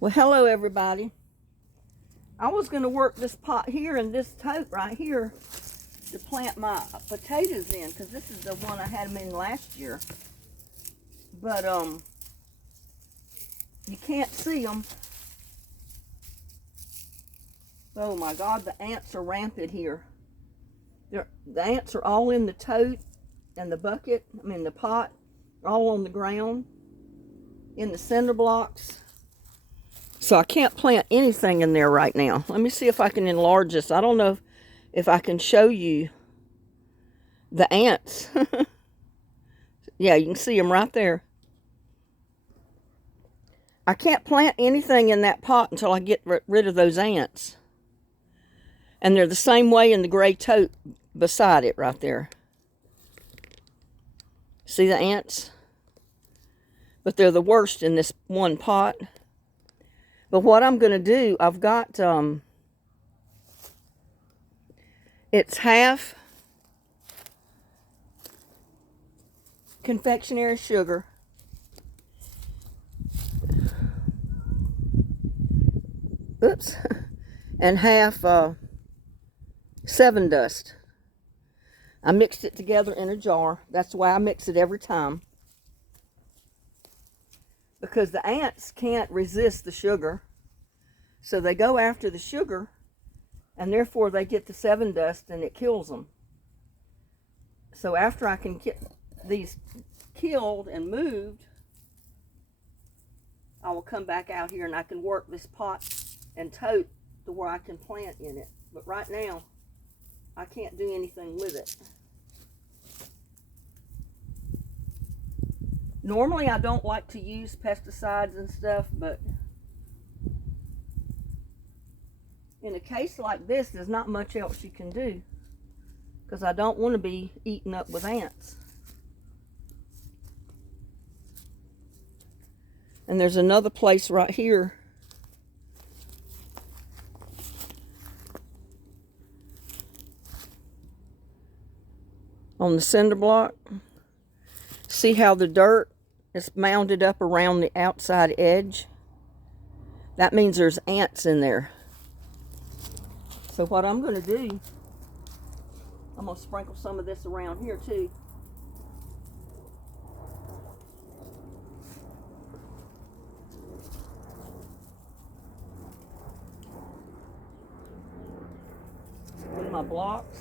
Well, hello everybody. I was going to work this pot here and this tote right here to plant my potatoes in, because this is the one I had them in last year. But you can't see them. Oh my God, the ants are rampant here. The ants are all in the tote and the bucket, the pot, all on the ground, in the cinder blocks. So I can't plant anything in there right now. Let me see if I can enlarge this. I don't know if I can show you the ants. Yeah, you can see them right there. I can't plant anything in that pot until I get rid of those ants. And they're the same way in the gray tote beside it right there. See the ants? But they're the worst in this one pot. But what I'm going to do, I've got, it's half confectionery sugar, oops, and half Sevin Dust. I mixed it together in a jar. That's why I mix it every time, because the ants can't resist the sugar, so they go after the sugar, and therefore they get the Sevin Dust and it kills them. So after I can get these killed and moved, I will come back out here and I can work this pot and tote to where I can plant in it. But right now, I can't do anything with it. Normally I don't like to use pesticides and stuff, but in a case like this, there's not much else you can do, because I don't want to be eaten up with ants. And there's another place right here on the cinder block. See how the dirt is mounded up around the outside edge? That means there's ants in there. So what I'm going to do, I'm going to sprinkle some of this around here too. With my blocks.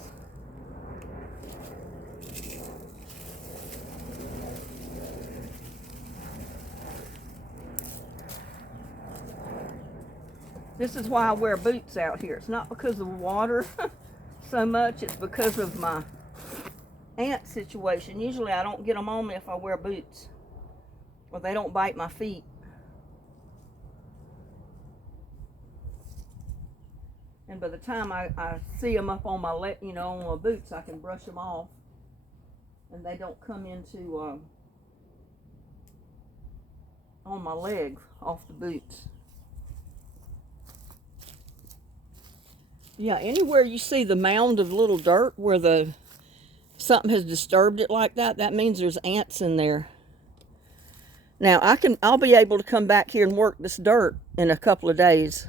This is why I wear boots out here. It's not because of water so much, it's because of my ant situation. Usually I don't get them on me if I wear boots, or they don't bite my feet. And by the time I see them up on my on my boots, I can brush them off, and they don't come into on my leg off the boots. Yeah, anywhere you see the mound of little dirt where something has disturbed it like that, that means there's ants in there. Now I'll be able to come back here and work this dirt in a couple of days,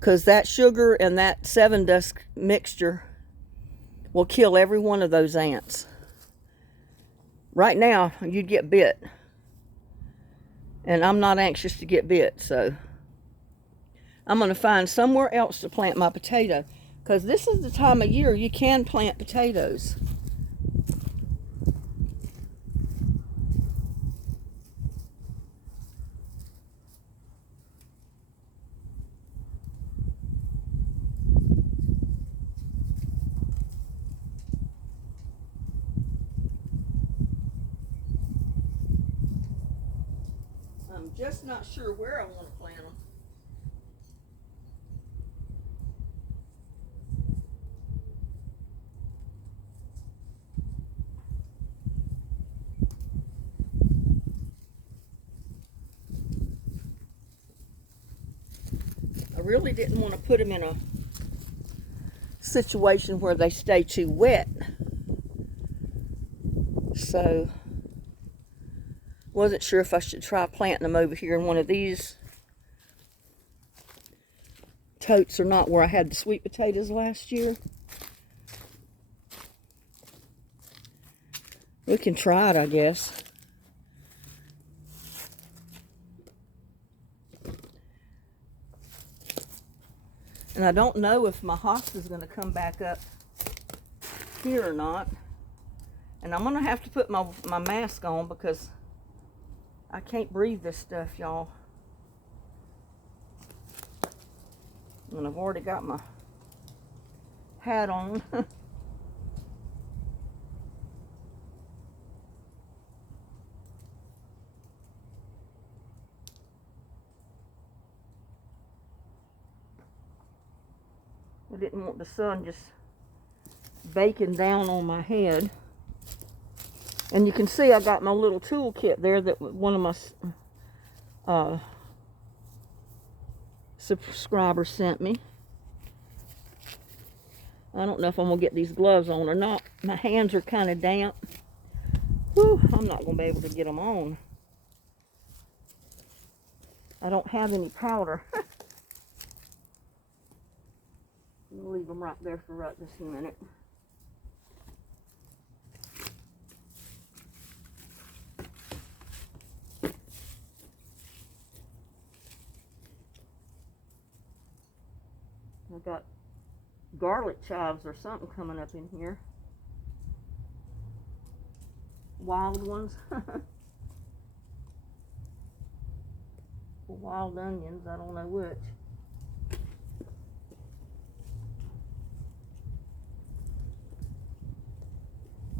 because that sugar and that Sevin Dust mixture will kill every one of those ants. Right now, you'd get bit, and I'm not anxious to get bit, so I'm going to find somewhere else to plant my potato, because this is the time of year you can plant potatoes. I'm just not sure where I want to plant them. I really didn't want to put them in a situation where they stay too wet. So wasn't sure if I should try planting them over here in one of these totes are not where I had the sweet potatoes last year. We can try it, I guess. And I don't know if my hosta is going to come back up here or not. And I'm going to have to put my mask on because I can't breathe this stuff, y'all. And I've already got my hat on. I didn't want the sun just baking down on my head. And you can see I got my little toolkit there that one of my subscribers sent me. I don't know if I'm going to get these gloves on or not. My hands are kind of damp. Whew, I'm not going to be able to get them on. I don't have any powder. I'll leave them right there for right this minute. I've got garlic chives or something coming up in here. Wild ones. Wild onions, I don't know which.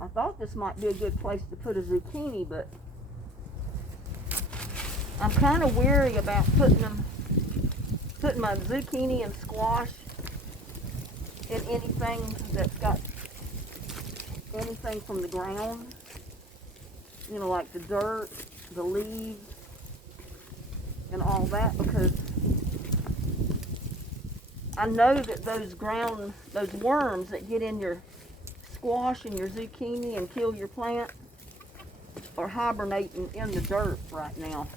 I thought this might be a good place to put a zucchini, but I'm kind of weary about putting my zucchini and squash in anything that's got anything from the ground. You know, like the dirt, the leaves, and all that, because I know that those worms that get in your squash and your zucchini and kill your plant are hibernating in the dirt right now.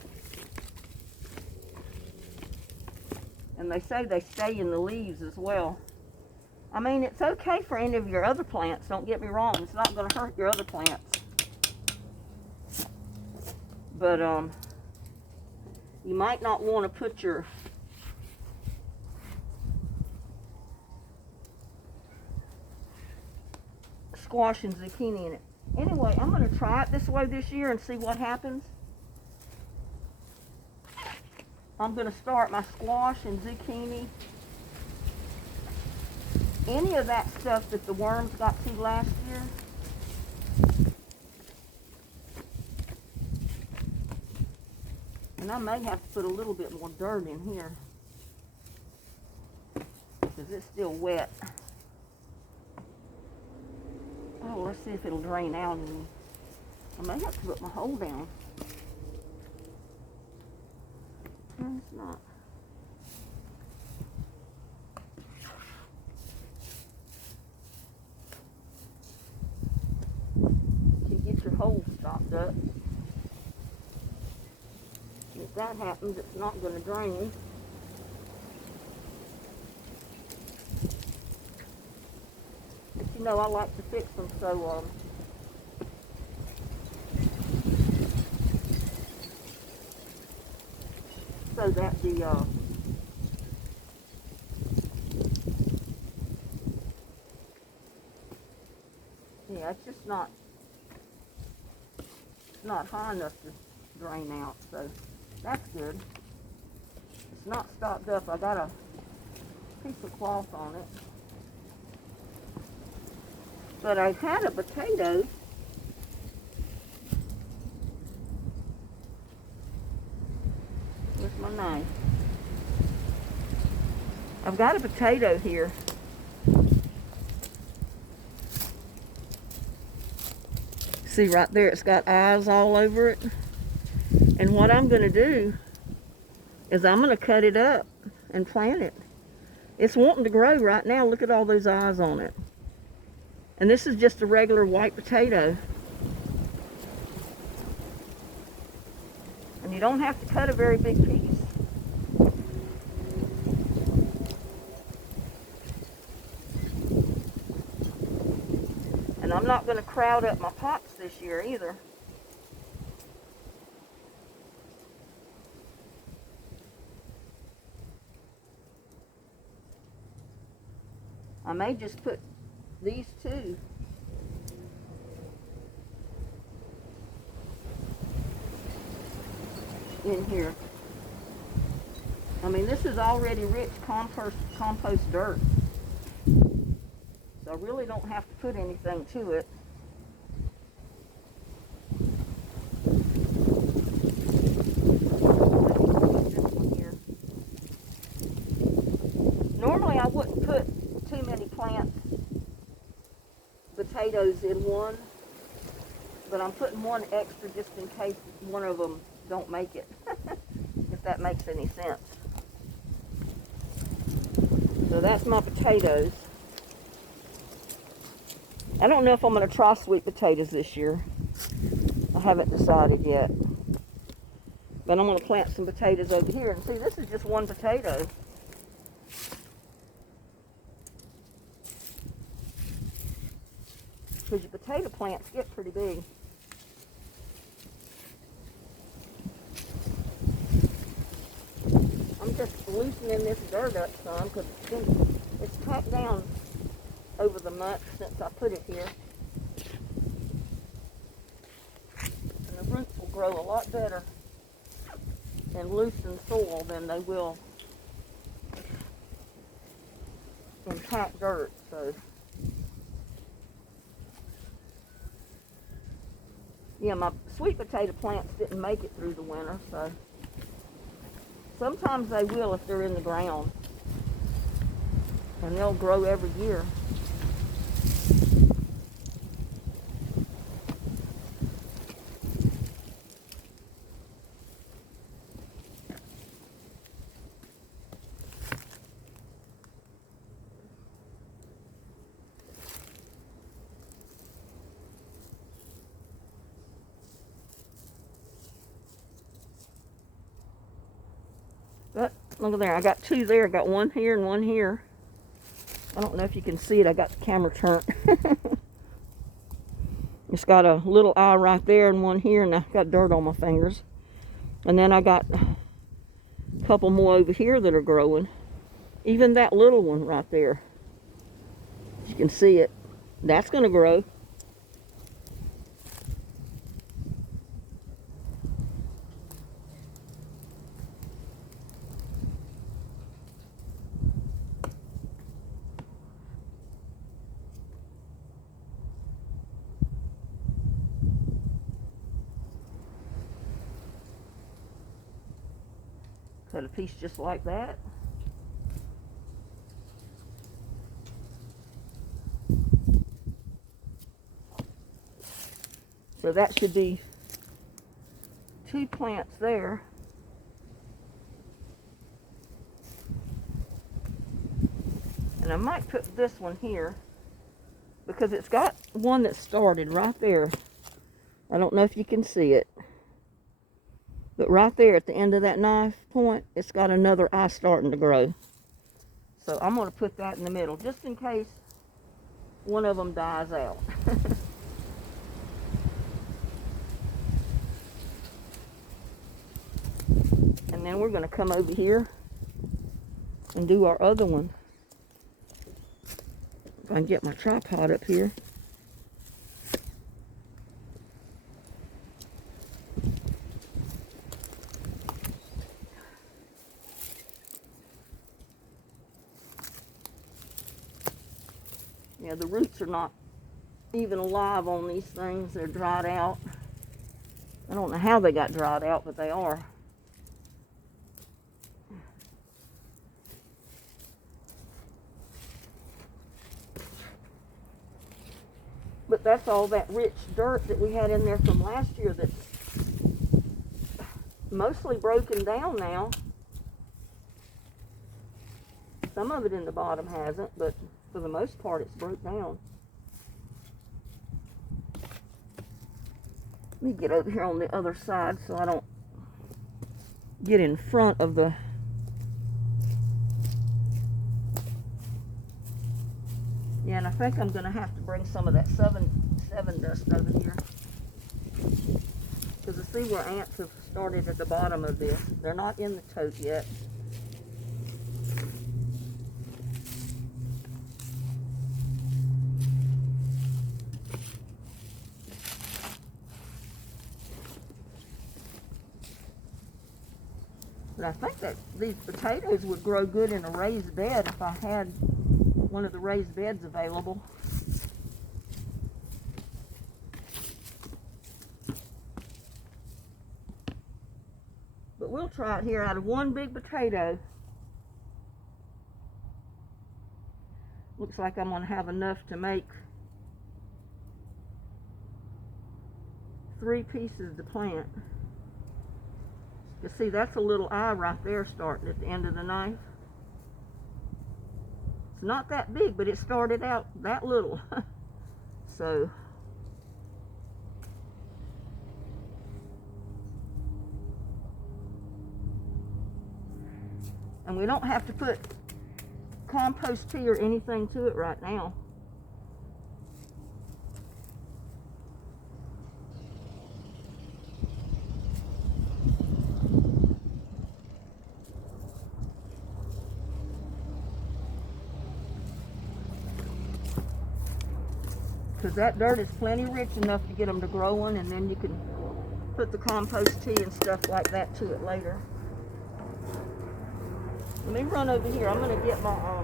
And they say they stay in the leaves as well. I mean, it's okay for any of your other plants, don't get me wrong. It's not going to hurt your other plants. But you might not want to put your squash and zucchini in it. Anyway, I'm going to try it this way this year and see what happens. I'm going to start my squash and zucchini. Any of that stuff that the worms got to last year. And I may have to put a little bit more dirt in here because it's still wet. Oh, let's see if it'll drain out in me. I may have to put my hole down. No, it's not. You get your hole stopped up. If that happens, it's not going to drain. But you know, I like to fix them so that the yeah, it's just not high enough to drain out, so that's good. It's not stopped up. I got a piece of cloth on it. But I had a potato. Where's my knife? I've got a potato here. See right there, it's got eyes all over it. And what I'm going to do is I'm going to cut it up and plant it. It's wanting to grow right now. Look at all those eyes on it. And this is just a regular white potato. And you don't have to cut a very big piece. not going to crowd up my pots this year either. I may just put these two in here. I mean, this is already rich compost dirt, so I really don't have to put anything to it. Normally I wouldn't put too many potatoes in one, but I'm putting one extra just in case one of them don't make it, if that makes any sense. So that's my potatoes. I don't know if I'm going to try sweet potatoes this year. I haven't decided yet. But I'm going to plant some potatoes over here. And see, this is just one potato. Because your potato plants get pretty big. I'm just loosening this dirt up some because it's packed down over the month since I put it here. And the roots will grow a lot better in loosened soil than they will in packed dirt. So yeah, my sweet potato plants didn't make it through the winter, so sometimes they will if they're in the ground, and they'll grow every year. But look at there, I got two there. I got one here and one here. I don't know if you can see it. I got the camera turned. It's got a little eye right there and one here, and I've got dirt on my fingers. And then I got a couple more over here that are growing. Even that little one right there. You can see it. That's going to grow. Cut a piece just like that. So that should be 2 plants there. And I might put this one here because it's got one that started right there. I don't know if you can see it. But right there at the end of that knife point, it's got another eye starting to grow. So I'm going to put that in the middle just in case one of them dies out. And then we're going to come over here and do our other one. If I can get my tripod up here. Yeah, the roots are not even alive on these things. They're dried out. I don't know how they got dried out, but they are. But that's all that rich dirt that we had in there from last year that's mostly broken down now. Some of it in the bottom hasn't, but for the most part it's broke down. Let me get over here on the other side so I don't get in front of the... Yeah, and I think I'm going to have to bring some of that 7 dust over here. Because I see where ants have started at the bottom of this. They're not in the tote yet. But I think that these potatoes would grow good in a raised bed if I had one of the raised beds available. But we'll try it here out of one big potato. Looks like I'm going to have enough to make 3 pieces to plant. You see, that's a little eye right there starting at the end of the knife. It's not that big, but it started out that little. So, and we don't have to put compost tea or anything to it right now. Because that dirt is plenty rich enough to get them to growing, and then you can put the compost tea and stuff like that to it later. Let me run over here. I'm going to get my jar.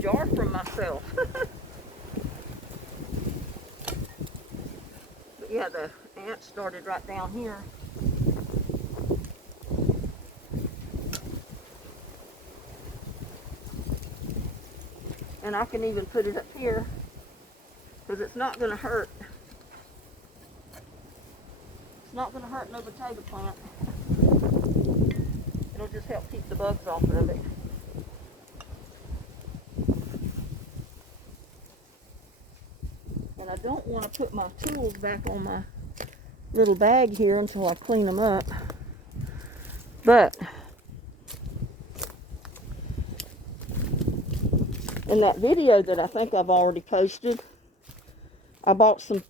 Jar from myself. But yeah, the ants started right down here. And I can even put it up here because it's not going to hurt. It's not going to hurt no potato plant. It'll just help keep the bugs off of it. I don't want to put my tools back on my little bag here until I clean them up. But in that video that I think I've already posted, I bought some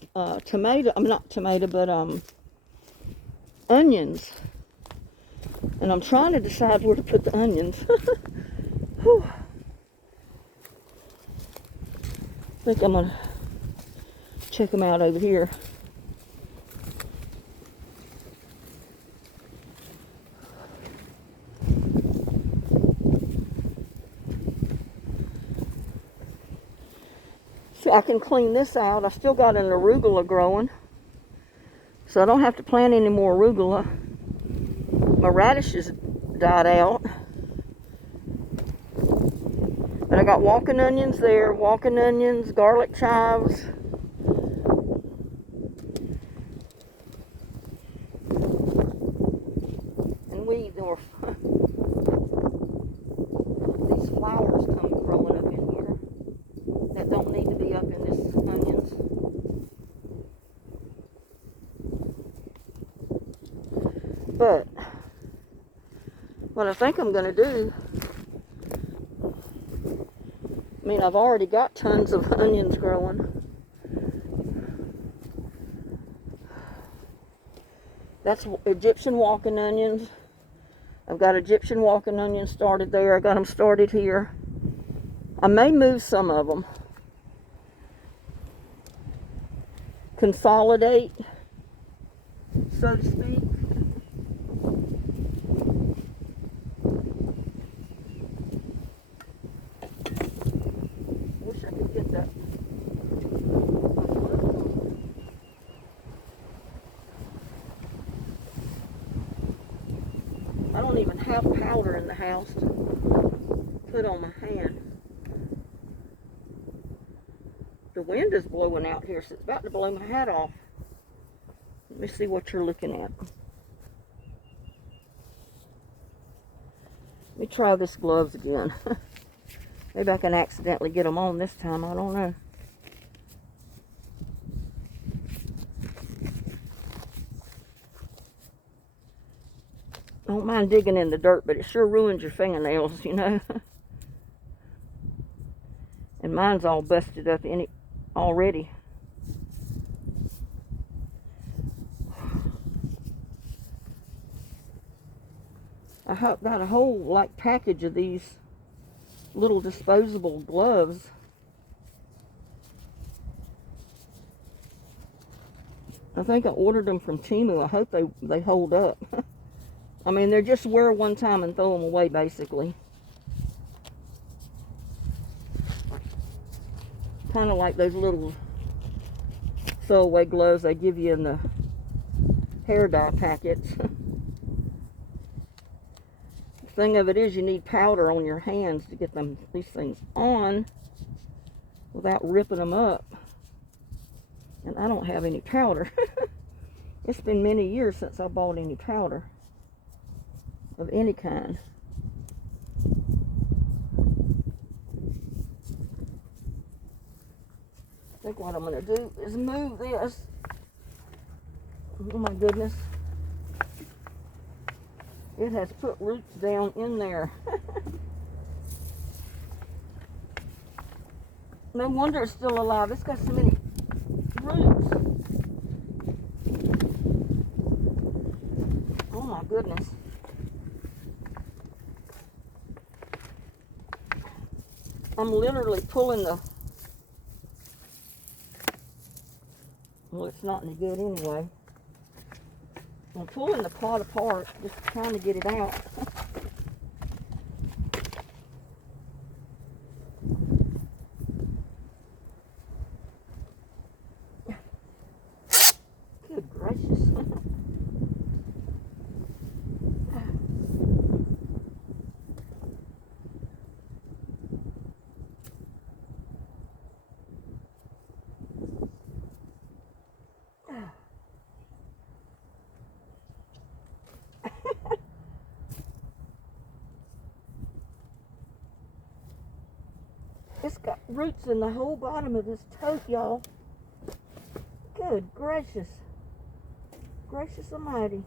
onions. And I'm trying to decide where to put the onions. Whew. I think I'm going to check them out over here. So I can clean this out. I still got an arugula growing, so I don't have to plant any more arugula. My radishes died out. But I got walking onions there, walking onions, garlic chives. Or these flowers come growing up in here that don't need to be up in this onions. But what I think I'm going to do, I mean, I've already got tons of onions growing. That's Egyptian walking onions. I've got Egyptian walking onions started there. I got them started here. I may move some of them. Consolidate, so to speak. Wish I could get that. I don't even have powder in the house to put on my hand. The wind is blowing out here, so it's about to blow my hat off. Let me see what you're looking at. Let me try this gloves again. Maybe I can accidentally get them on this time. I don't know. I don't mind digging in the dirt, but it sure ruins your fingernails, you know. And mine's all busted up in it already. I got a whole like package of these little disposable gloves. I think I ordered them from Temu. I hope they hold up. I mean, they're just wear one time and throw them away, basically. Kind of like those little throwaway gloves they give you in the hair dye packets. The thing of it is, you need powder on your hands to get these things on without ripping them up. And I don't have any powder. It's been many years since I bought any powder of any kind. I think what I'm going to do is move this. Oh my goodness. It has put roots down in there. No wonder it's still alive. It's got so many roots. Oh my goodness. I'm literally pulling the... Well, it's not any good anyway. I'm pulling the pot apart, just trying to get it out. Good gracious. It's got roots in the whole bottom of this tote, y'all. Good gracious. Gracious almighty.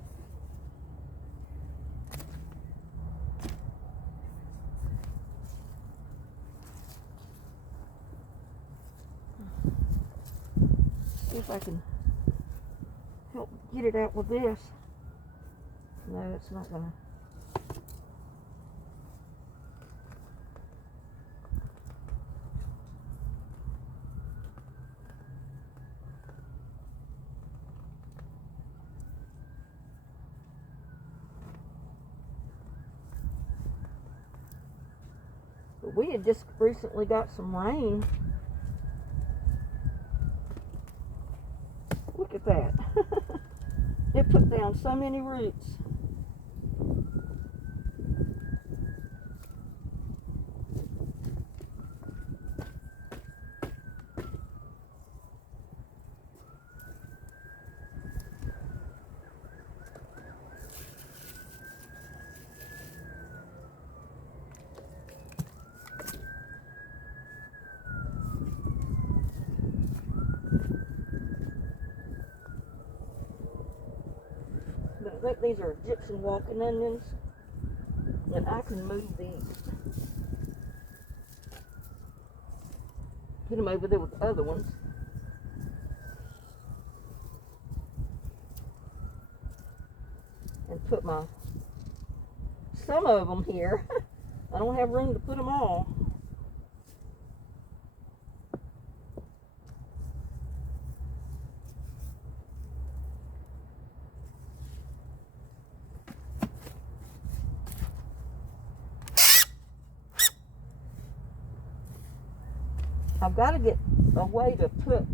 See if I can help get it out with this. No, it's not gonna. But we had just recently got some rain. Look at that. It put down so many roots. But I think these are Egyptian walking onions, and I can move these. Put them over there with the other ones. And put my some of them here. I don't have room to put them all. I've got to get a way to put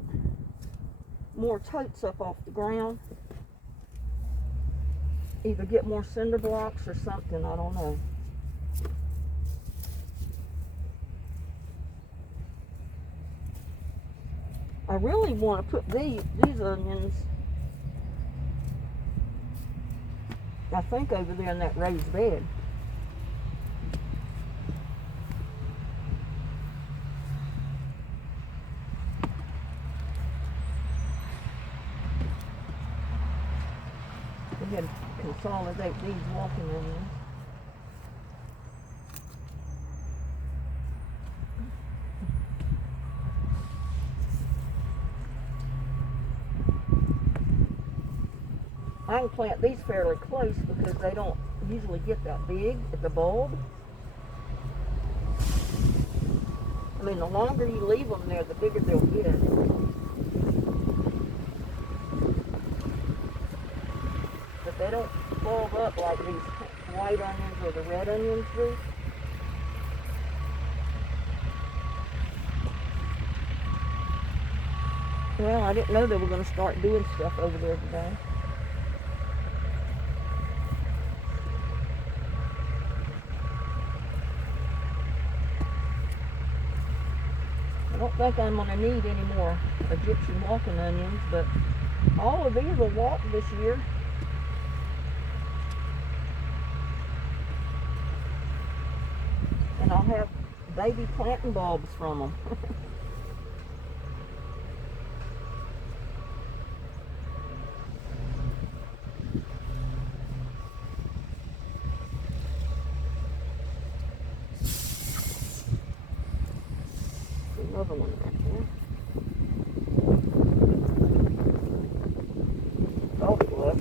more totes up off the ground. Either get more cinder blocks or something, I don't know. I really want to put these onions, I think, over there in that raised bed. We had to consolidate these walking onions. I can plant these fairly close because they don't usually get that big at the bulb. I mean, the longer you leave them there, the bigger they'll get. But they don't bulb up like these white onions or the red onions do. Well, I didn't know they were going to start doing stuff over there today. I don't think I'm going to need any more Egyptian walking onions, but all of these will walk this year. And I'll have baby planting bulbs from them. Another one right there. Dogwood.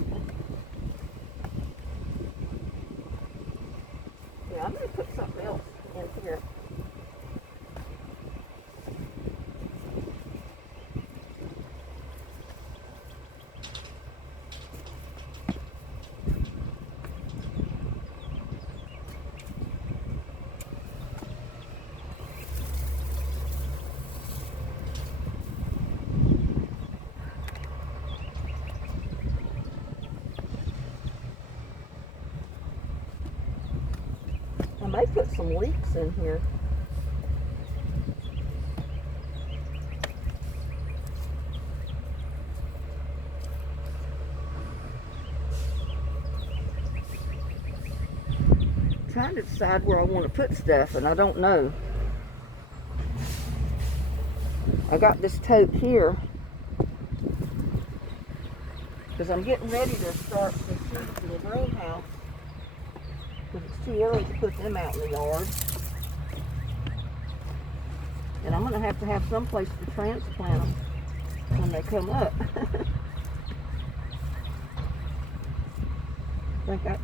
Yeah, I'm going to put something else in here. I may put some leeks in here. I'm trying to decide where I want to put stuff, and I don't know. I got this tote here because I'm getting ready to start the seeds in the greenhouse. Because it's too early to put them out in the yard. And I'm going to have some place to transplant them when they come up. I think that's,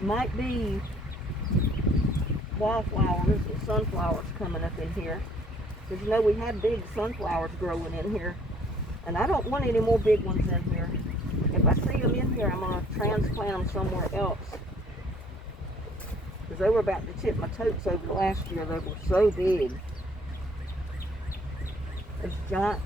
might be wildflowers and sunflowers coming up in here. Because you know we had big sunflowers growing in here. And I don't want any more big ones in here. If I see them in here, I'm going to transplant them somewhere else. Because they were about to tip my totes over the last year. They were so big. There's giant,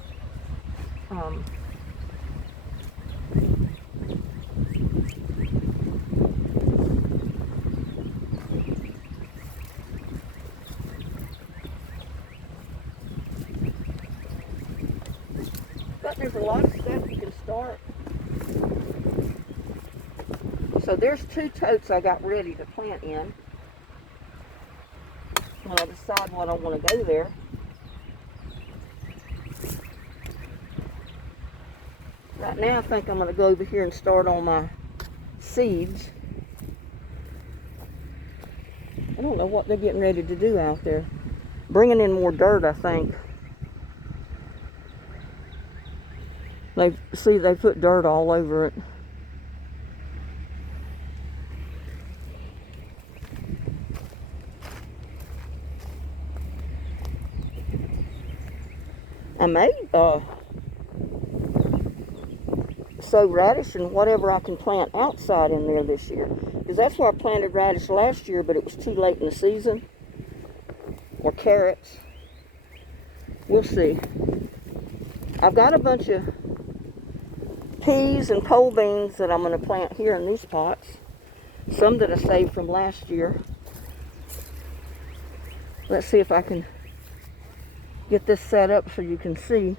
but there's a lot of stuff you can start. So there's 2 totes I got ready to plant in when I decide what I want to go there. Right now I think I'm going to go over here and start on my seeds. I don't know what they're getting ready to do out there. Bringing in more dirt, I think. They put dirt all over it. I may sow radish and whatever I can plant outside in there this year. Because that's where I planted radish last year, but it was too late in the season. Or carrots. We'll see. I've got a bunch of peas and pole beans that I'm going to plant here in these pots. Some that I saved from last year. Let's see if I can get this set up so you can see.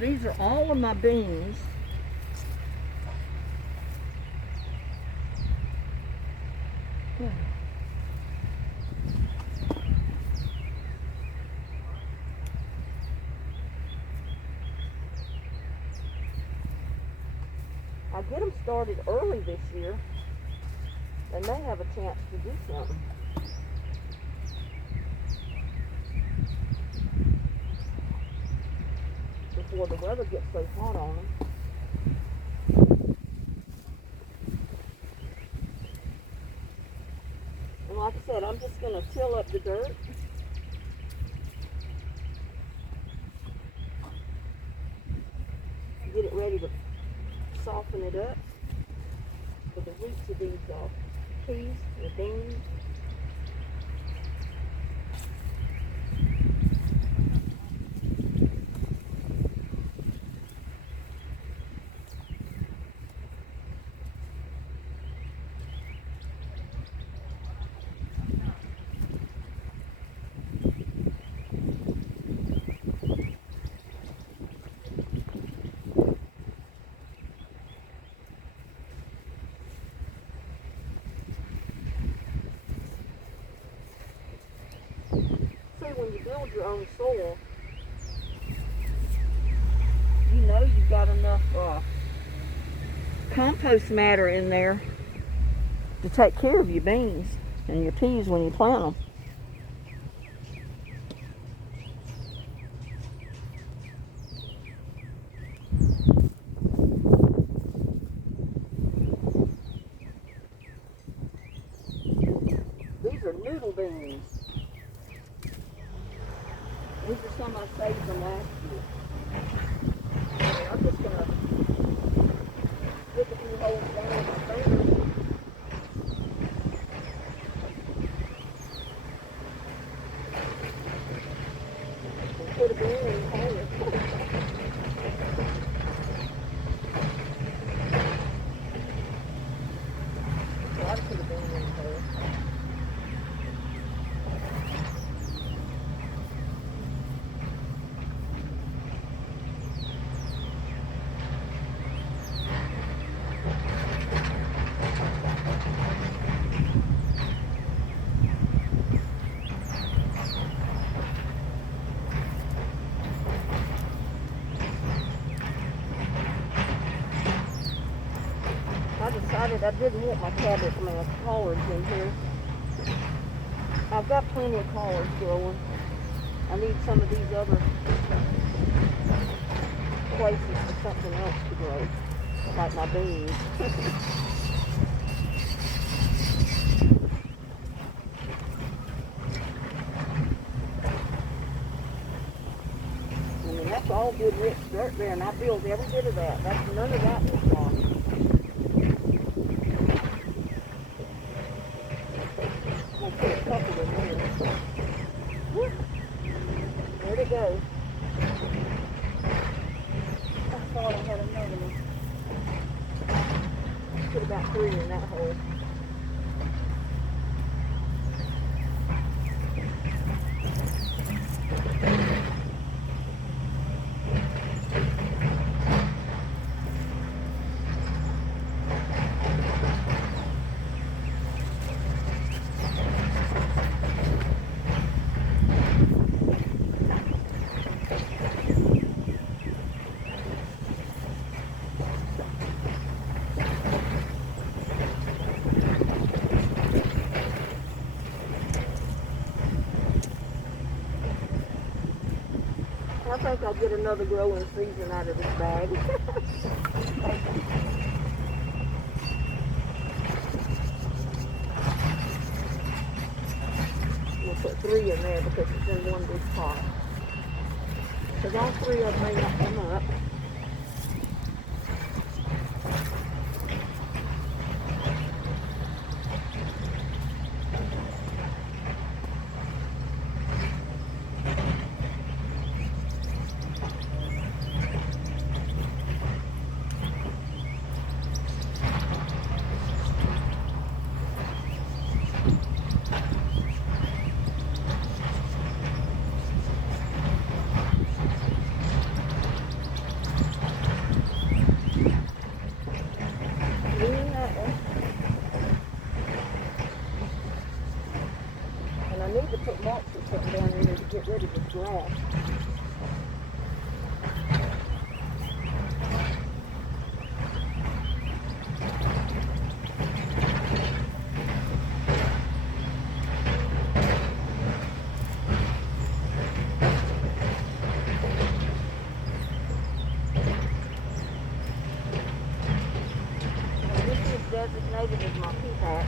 These are all of my beans. I'll get them started early this year. They may have a chance to do something. Before the weather gets so hot on them. And like I said, I'm just going to till up the dirt. Get it ready to soften it up for the roots of these peas or beans. When you build your own soil, you know you've got enough compost matter in there to take care of your beans and your peas when you plant them. These are noodle beans. These are some I saved from last year. I'm just going to rip a few holes down with my fingers. And put a bean in the hole. Try to put a bean in the hole. I decided I didn't want my cabbage collards in here. I've got plenty of collards growing. I need some of these other places for something else to grow, like my beans. I mean, that's all good rich dirt there, and I built every bit of that. None of that was wrong. We'll put a couple in there. Where'd it go? I thought I had another one. Put about 3 in that hole. I think I'll get another growing season out of this bag. We'll put 3 in there because it's in one big pot. Because all 3 of them may not come up. And I need to put mulch or something down in there to get rid of the grass. And this is designated as my pea patch.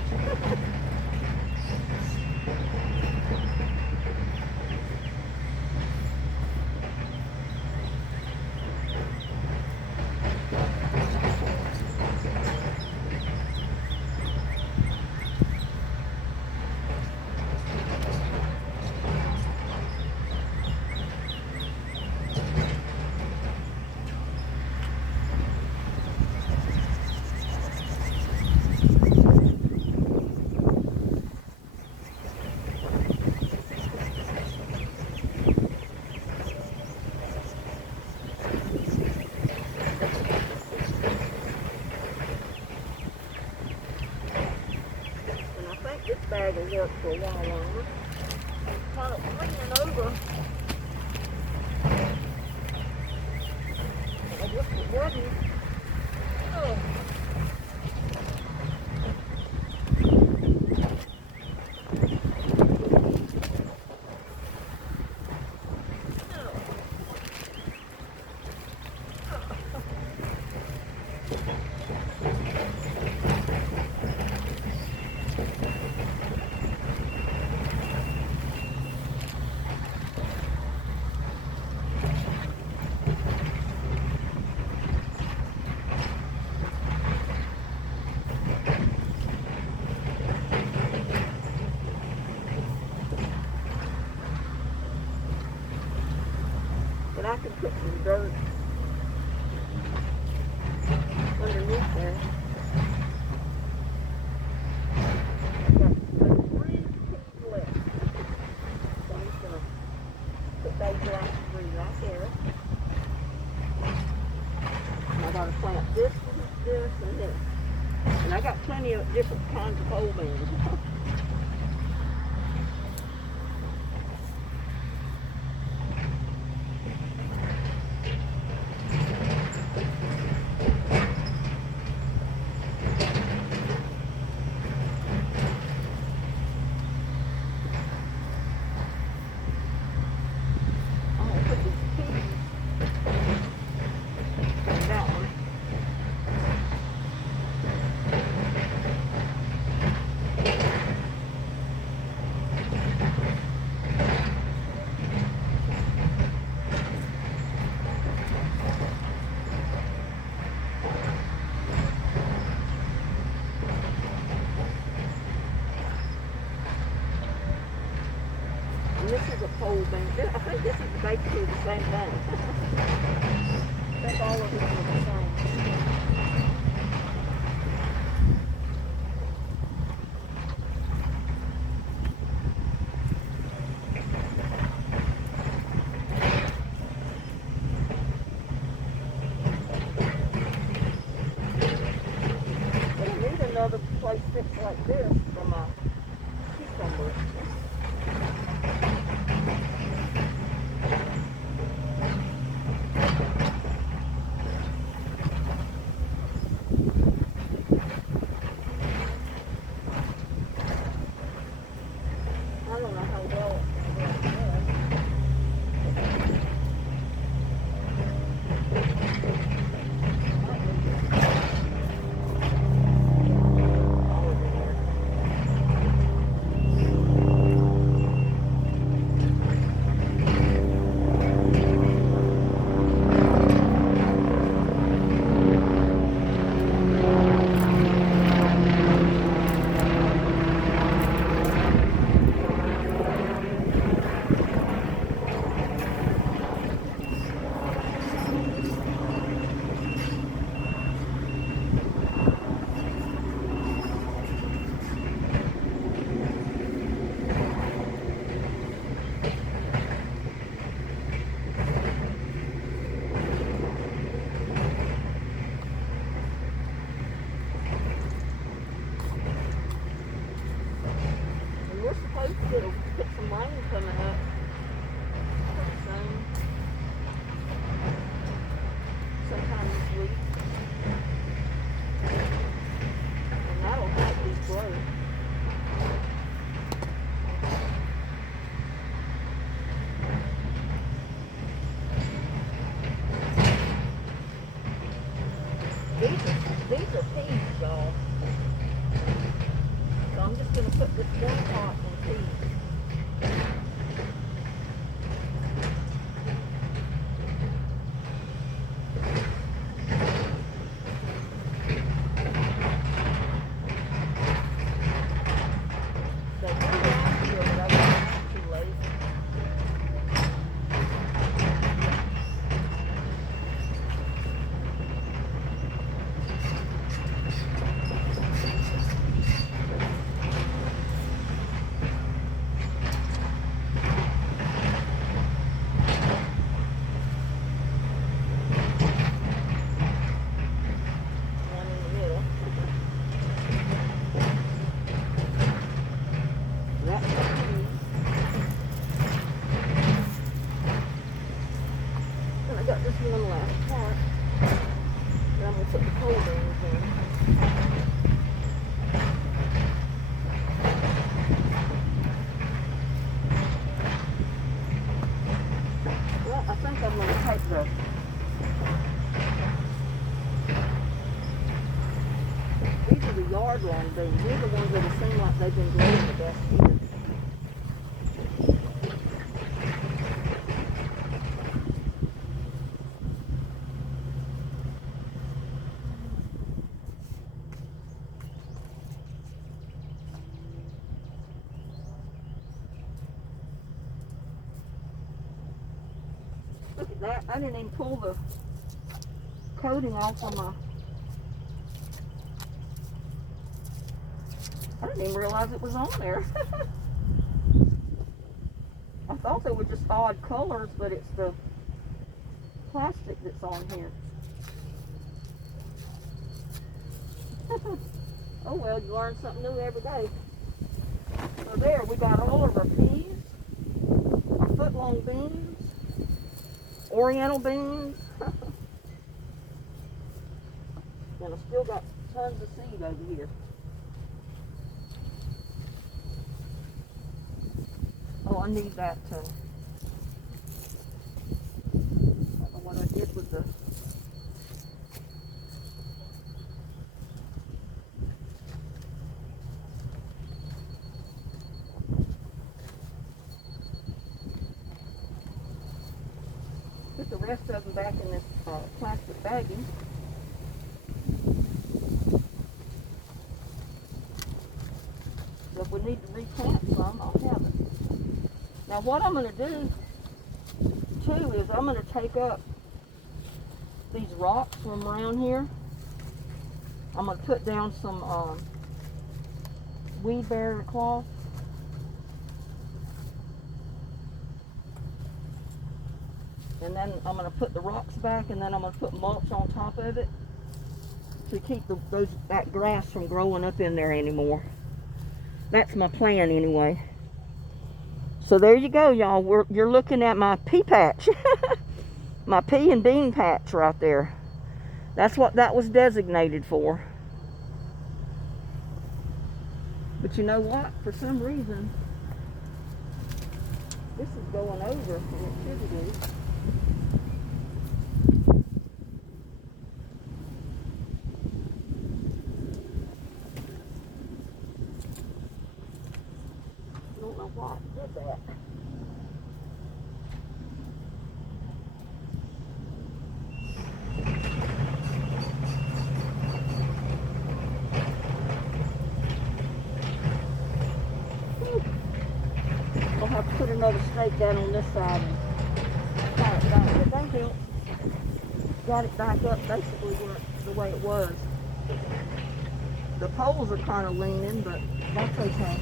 This bag will work for a while longer. I'm kind of leaning over. I guess it wasn't. Oh. But I can put some dirt underneath there. I've got 3 peas left. So I'm just going to put those last 3 right there. And I got to plant this one, this, and this. And I got plenty of different kinds of pole beans. And this is a pole bean. I think this is basically the same thing. I think all of these are the same. But I need another place fixed like this for my cucumber. I got this one last part. Then I'm going to put the cold beans in. Well, I think I'm going to take these are the yard long beans. These are the ones that seem like they've been growing the best here. Look at that. I didn't even pull the coating off on my... I didn't even realize it was on there. I thought they were just odd colors, but it's the plastic that's on here. Oh well, you learn something new every day. So there, we got all of our peas, our foot-long beans, oriental beans, and I still got tons of seed over here. Oh, I need that too. I don't know what I did with the... Put the rest of them back in this plastic baggie. So if we need to replant some, I'll have it. Now what I'm going to do too is I'm going to take up these rocks from around here. I'm going to put down some weed barrier cloth. And then I'm going to put the rocks back, and then I'm going to put mulch on top of it to keep that grass from growing up in there anymore. That's my plan anyway. So there you go, y'all. You're looking at my pea patch. My pea and bean patch right there. That's what that was designated for. But you know what? For some reason, this is going over from activity. I don't know why it did that. I'll have to put another stake down on this side and tie it back. But that helps. Got it back up basically the way it was. The poles are kind of leaning, but that's okay.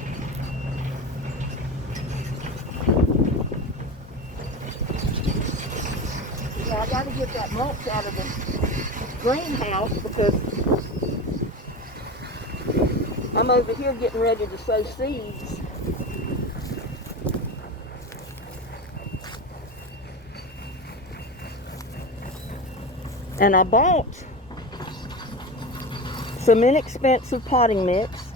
Yeah, I got to get that mulch out of the greenhouse because I'm over here getting ready to sow seeds. And I bought some inexpensive potting mix,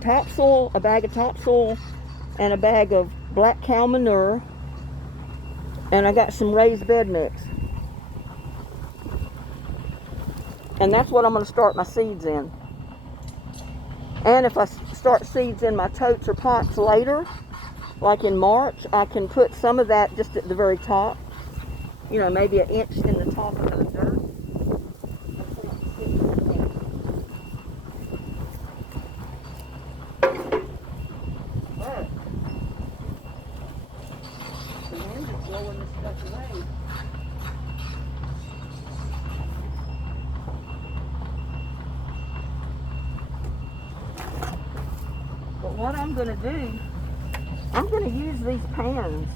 topsoil, a bag of topsoil, and a bag of black cow manure, and I got some raised bed mix. And that's what I'm going to start my seeds in. And if I start seeds in my totes or pots later, like in March, I can put some of that just at the very top. You know, maybe an inch in the top of the dirt. But the wind is blowing this stuff away. But what I'm going to do, I'm going to use these pans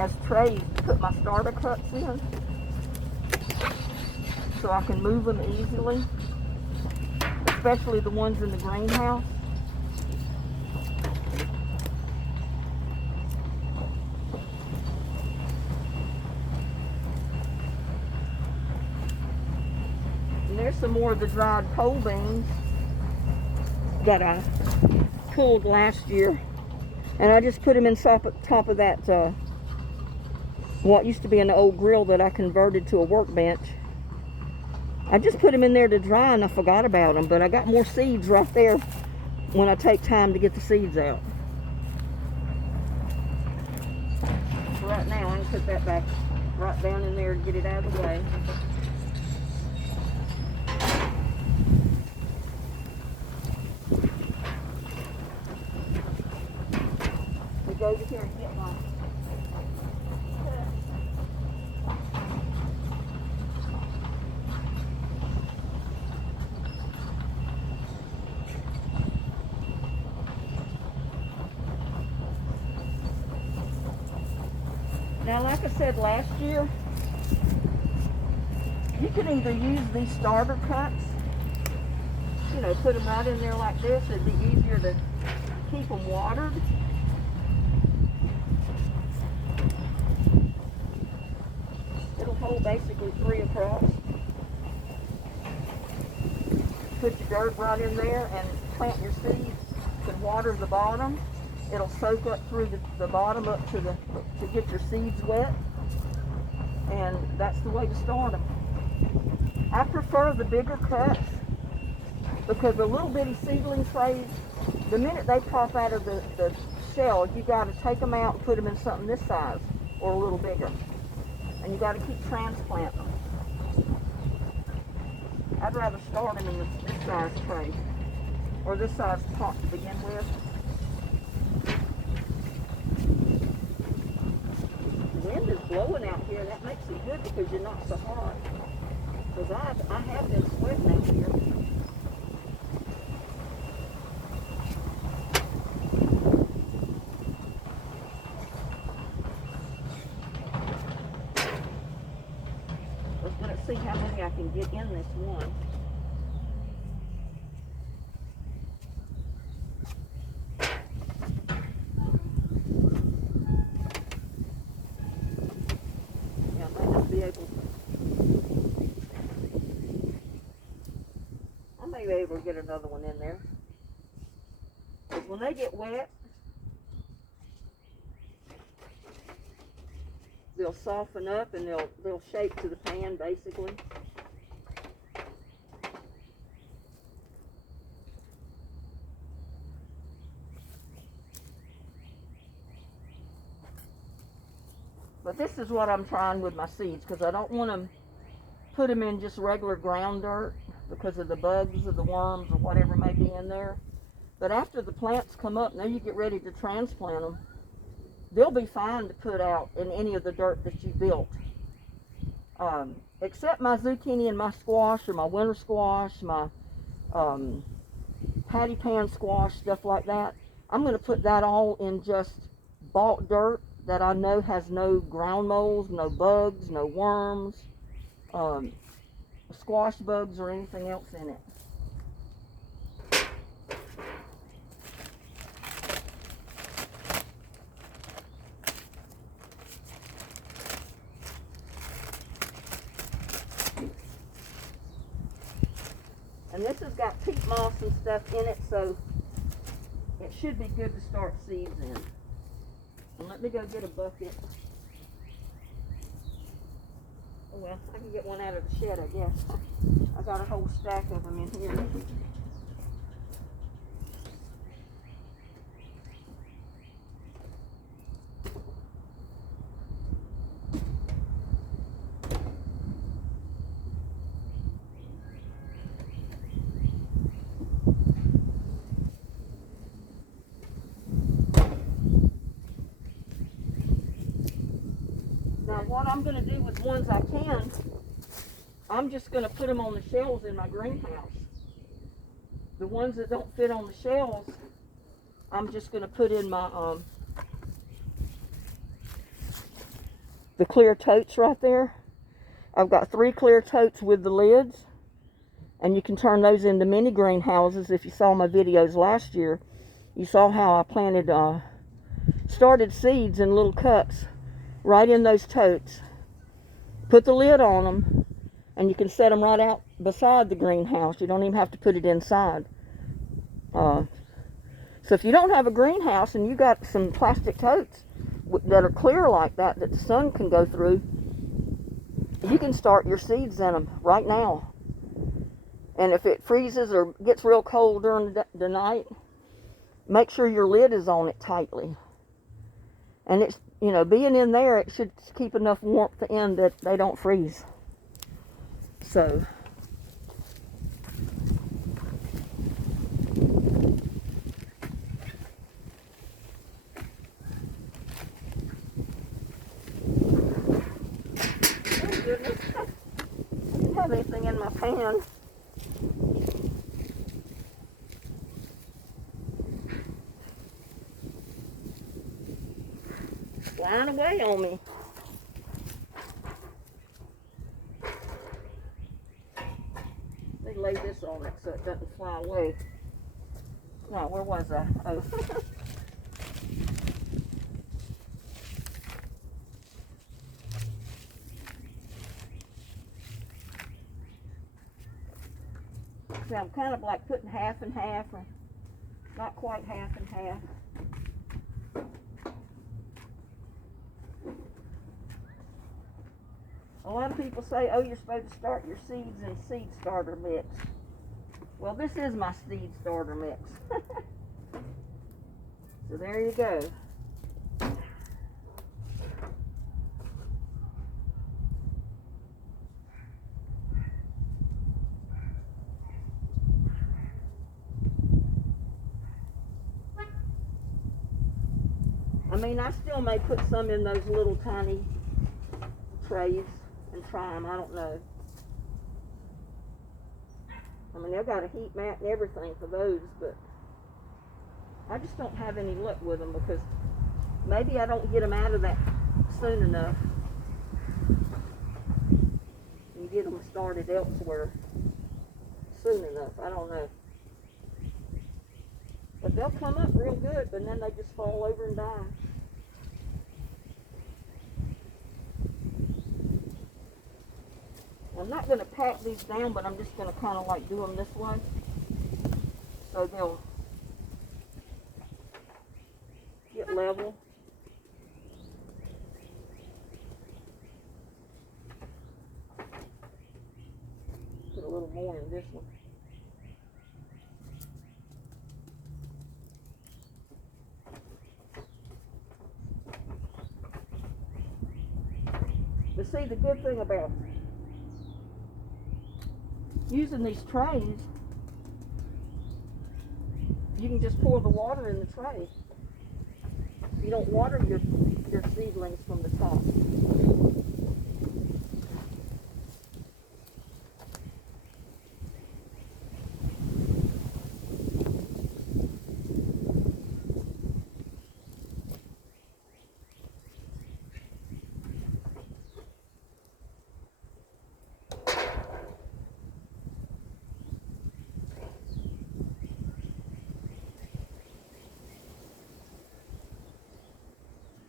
as trays to put my starter cups in so I can move them easily, especially the ones in the greenhouse. There's some more of the dried pole beans that I pulled last year. And I just put them in top of that, what used to be an old grill that I converted to a workbench. I just put them in there to dry and I forgot about them. But I got more seeds right there when I take time to get the seeds out. So right now, I'm going to put that back right down in there to get it out of the way. Go over here and get one. Now, like I said last year, you can either use these starter cuts, you know, put them right in there like this. It'd be easier to keep them watered. It'll hold basically 3 across. Put your dirt right in there and plant your seeds. You can water the bottom. It'll soak up through the bottom up to get your seeds wet. And that's the way to start them. I prefer the bigger cuts because the little bitty seedling trays, the minute they pop out of the shell, you got to take them out and put them in something this size or a little bigger. And you got to keep transplanting them. I'd rather start them in this size tray or this size pot to begin with. The wind is blowing out here, and that makes it good because you're not so hot. Because I have been sweating out here. Let's see how many I can get in this one. Yeah, I might not be able. I may be able to get another one in there. Because when they get wet, they'll soften up and they'll shape to the pan basically. But this is what I'm trying with my seeds because I don't want to put them in just regular ground dirt because of the bugs or the worms or whatever may be in there. But after the plants come up, now you get ready to transplant them, they'll be fine to put out in any of the dirt that you built. Except my zucchini and my squash or my winter squash, my patty pan squash, stuff like that. I'm going to put that all in just bought dirt that I know has no ground moles, no bugs, no worms, squash bugs or anything else in it. And this has got peat moss and stuff in it, so it should be good to start seeds in. And let me go get a bucket. Oh well, I can get one out of the shed, I guess. I got a whole stack of them in here. Now what I'm going to do with the ones I can, I'm just going to put them on the shelves in my greenhouse. The ones that don't fit on the shelves, I'm just going to put in my the clear totes right there. I've got 3 clear totes with the lids, and you can turn those into mini greenhouses. If you saw my videos last year, you saw how I planted started seeds in little cups right in those totes. Put the lid on them And you can set them right out beside the greenhouse. You don't even have to put it inside. So if you don't have a greenhouse and you got some plastic totes that are clear like that the sun can go through, you can start your seeds in them right now. And if it freezes or gets real cold during the night, make sure your lid is on it tightly. And it's, you know, being in there, it should keep enough warmth in that they don't freeze. So, oh goodness, I didn't have anything in my pan. Flying away on me. Let me lay this on it so it doesn't fly away. Now, where was I? Oh. See, I'm kind of like putting half and half, or not quite half and half. A lot of people say, oh, you're supposed to start your seeds in seed starter mix. Well, this is my seed starter mix. So there you go. I mean, I still may put some in those little tiny trays and try them. I don't know. I mean, they've got a heat mat and everything for those, but I just don't have any luck with them because maybe I don't get them out of that soon enough and get them started elsewhere soon enough. I don't know. But they'll come up real good, but then they just fall over and die. I'm not going to pack these down, but I'm just going to kind of like do them this way. So they'll get level. Put a little more in this one. But see, the good thing about using these trays, you can just pour the water in the tray. You don't water your seedlings from the top.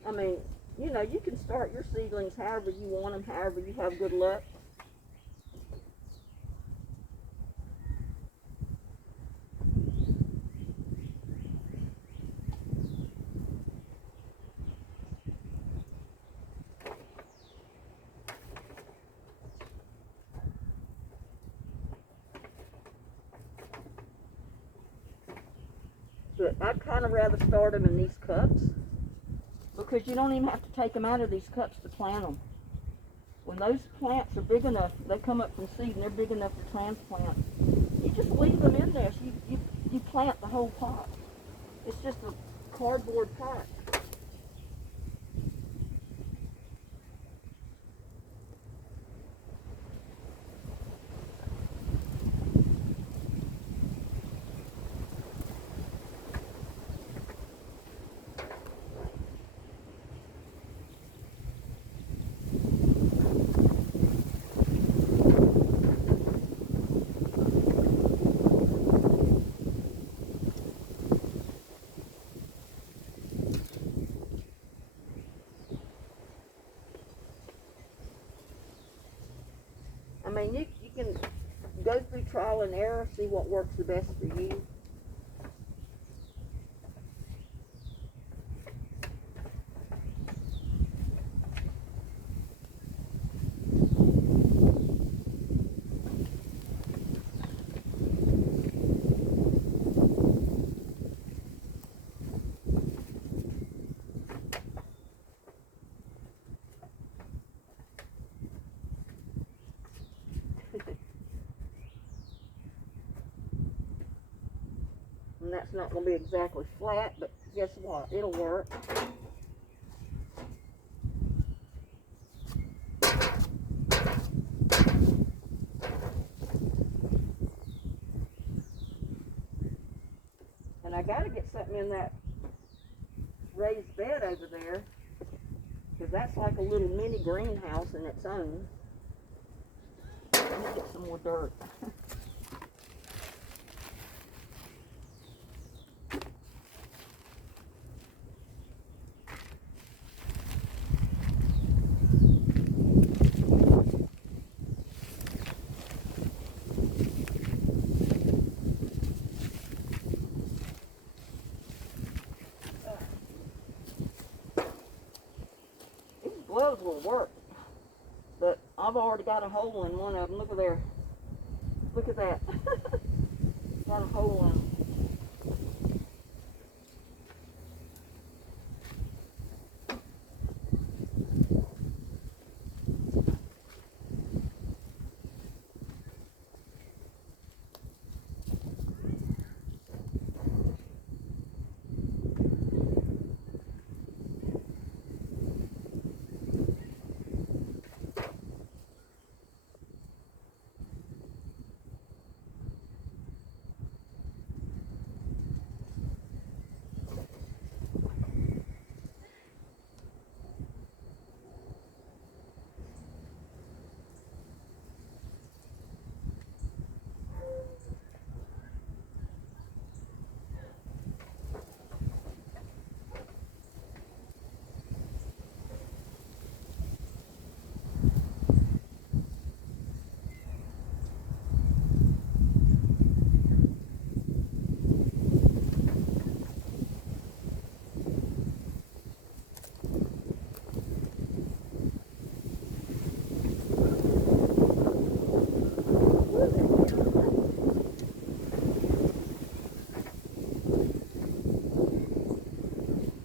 I mean, you know, you can start your seedlings however you want them, however you have good luck. But I'd kind of rather start them in these cups, because you don't even have to take them out of these cups to plant them. When those plants are big enough, they come up from seed and they're big enough to transplant. You just leave them in there. So you plant the whole pot. It's just a cardboard pot. I mean, you can go through trial and error, see what works the best for you. And that's not going to be exactly flat, but guess what? It'll work. And I got to get something in that raised bed over there, because that's like a little mini greenhouse in its own. Let me get some more dirt. Gloves will work, but I've already got a hole in one of them. Look at there. Look at that. Got a hole in them.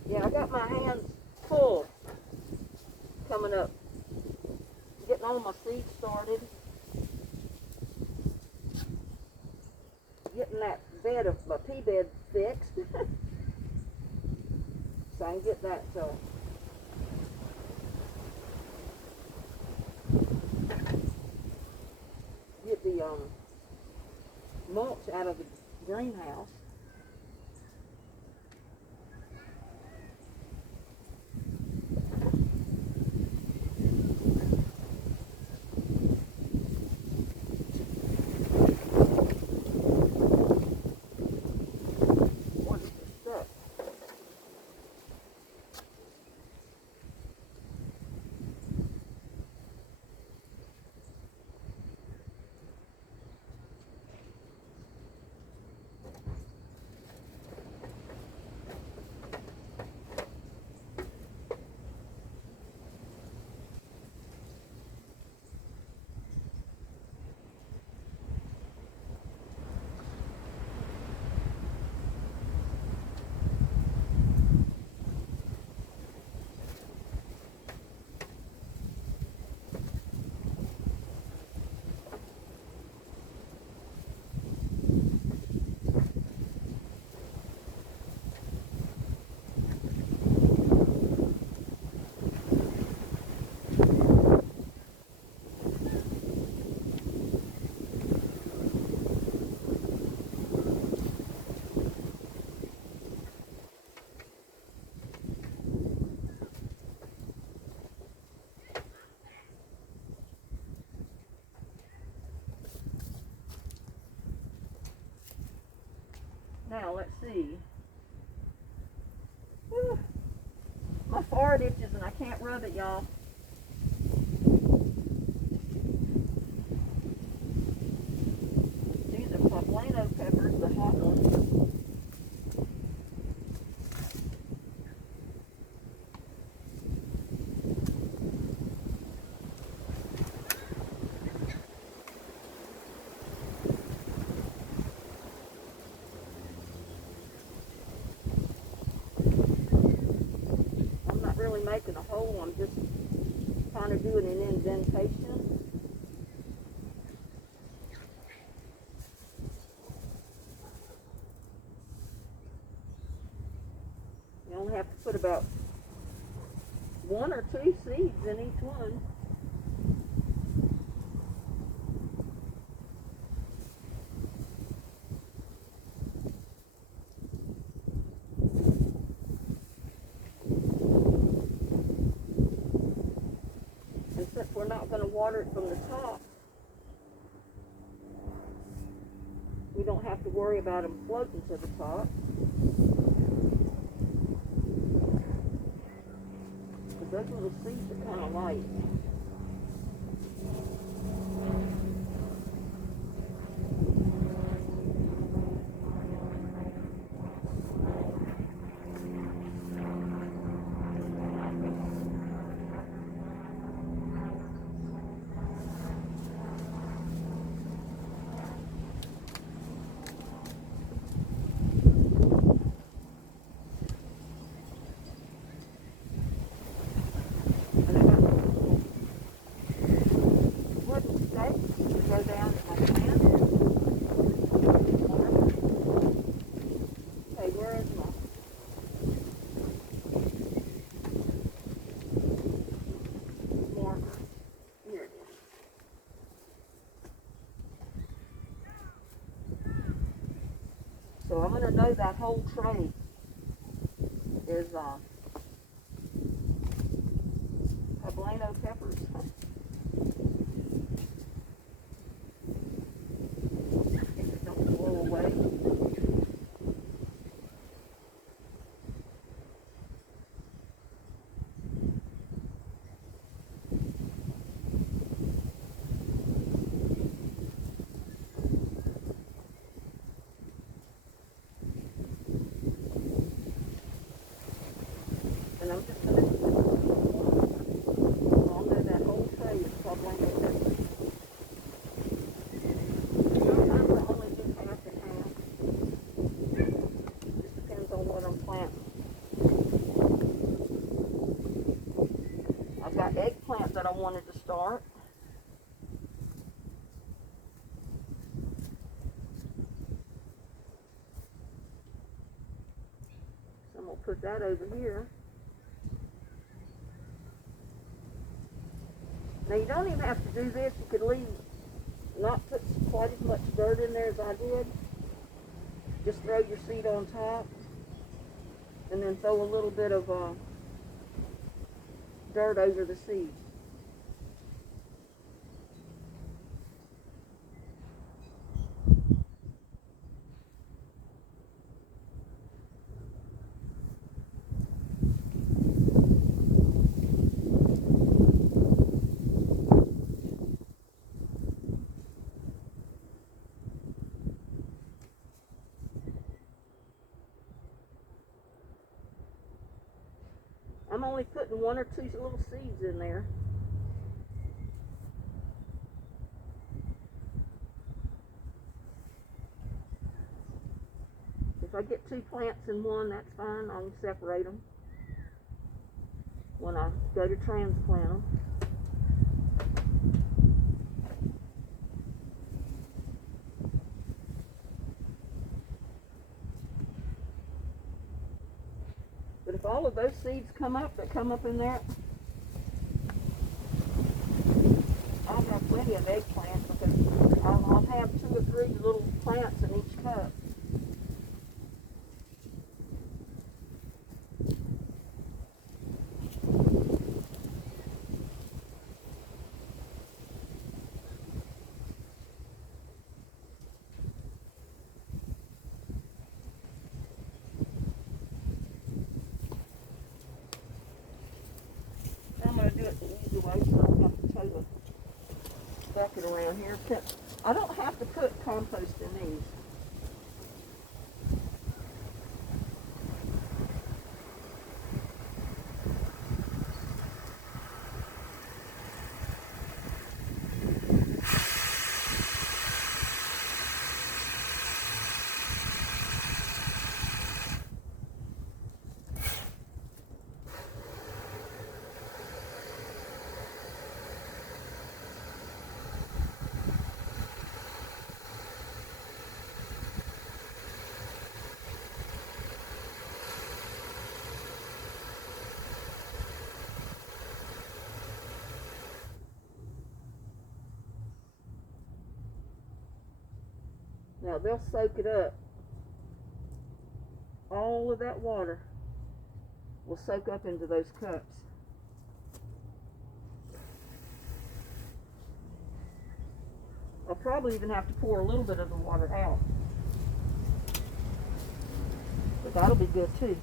Yeah, I got my hands full coming up, getting all my seeds started, getting that bed of my pea bed fixed, so I can get that get the mulch out of the greenhouse. Now, let's see. Whew. My forehead itches and I can't rub it, y'all. really making a hole. I'm just kind of doing an indentation. You only have to put about 1 or 2 seeds in each one. And since we're not going to water it from the top, we don't have to worry about them floating to the top. Because those little seeds are kind of light. So I'm going to know that whole tray is poblano peppers. If it don't blow away. And I'm just going to know that whole tray is poblano peppers. Sometimes I only do half and half. Just depends on what I'm planting. I've got eggplant that I wanted to start. So I'm going to put that over here. Now you don't even have to do this. You could leave, not put quite as much dirt in there as I did. Just throw your seed on top, and then throw a little bit of dirt over the seed. I'm only putting 1 or 2 little seeds in there. If I get 2 plants in one, that's fine. I can separate them when I go to transplant them. But if all of those seeds come up in there, I'll have plenty of eggplants because I'll have 2 or 3 little plants in each cup. I'm going to do it the easy way so I don't have to tow the bucket around here. I don't have to put compost in these. Now they'll soak it up. All of that water will soak up into those cups. I'll probably even have to pour a little bit of the water out. But that'll be good too.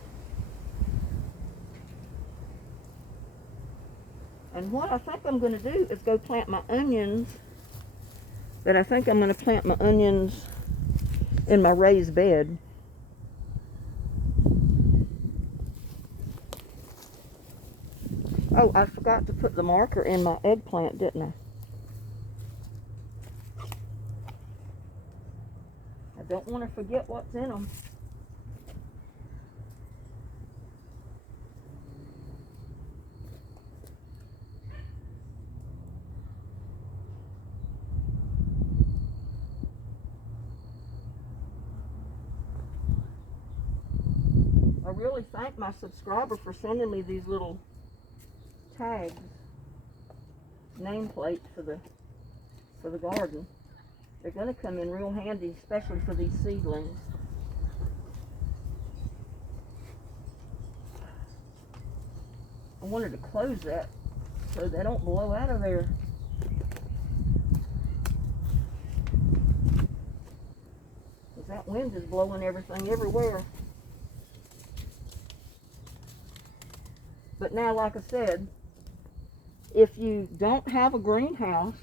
And what I think I'm going to do is go plant my onions. But I think I'm going to plant my onions in my raised bed. Oh, I forgot to put the marker in my eggplant, didn't I? I don't want to forget what's in them. I really thank my subscriber for sending me these little tags, nameplate for the garden. They're going to come in real handy, especially for these seedlings. I wanted to close that so they don't blow out of there. Because that wind is blowing everything everywhere. But now, like I said, if you don't have a greenhouse,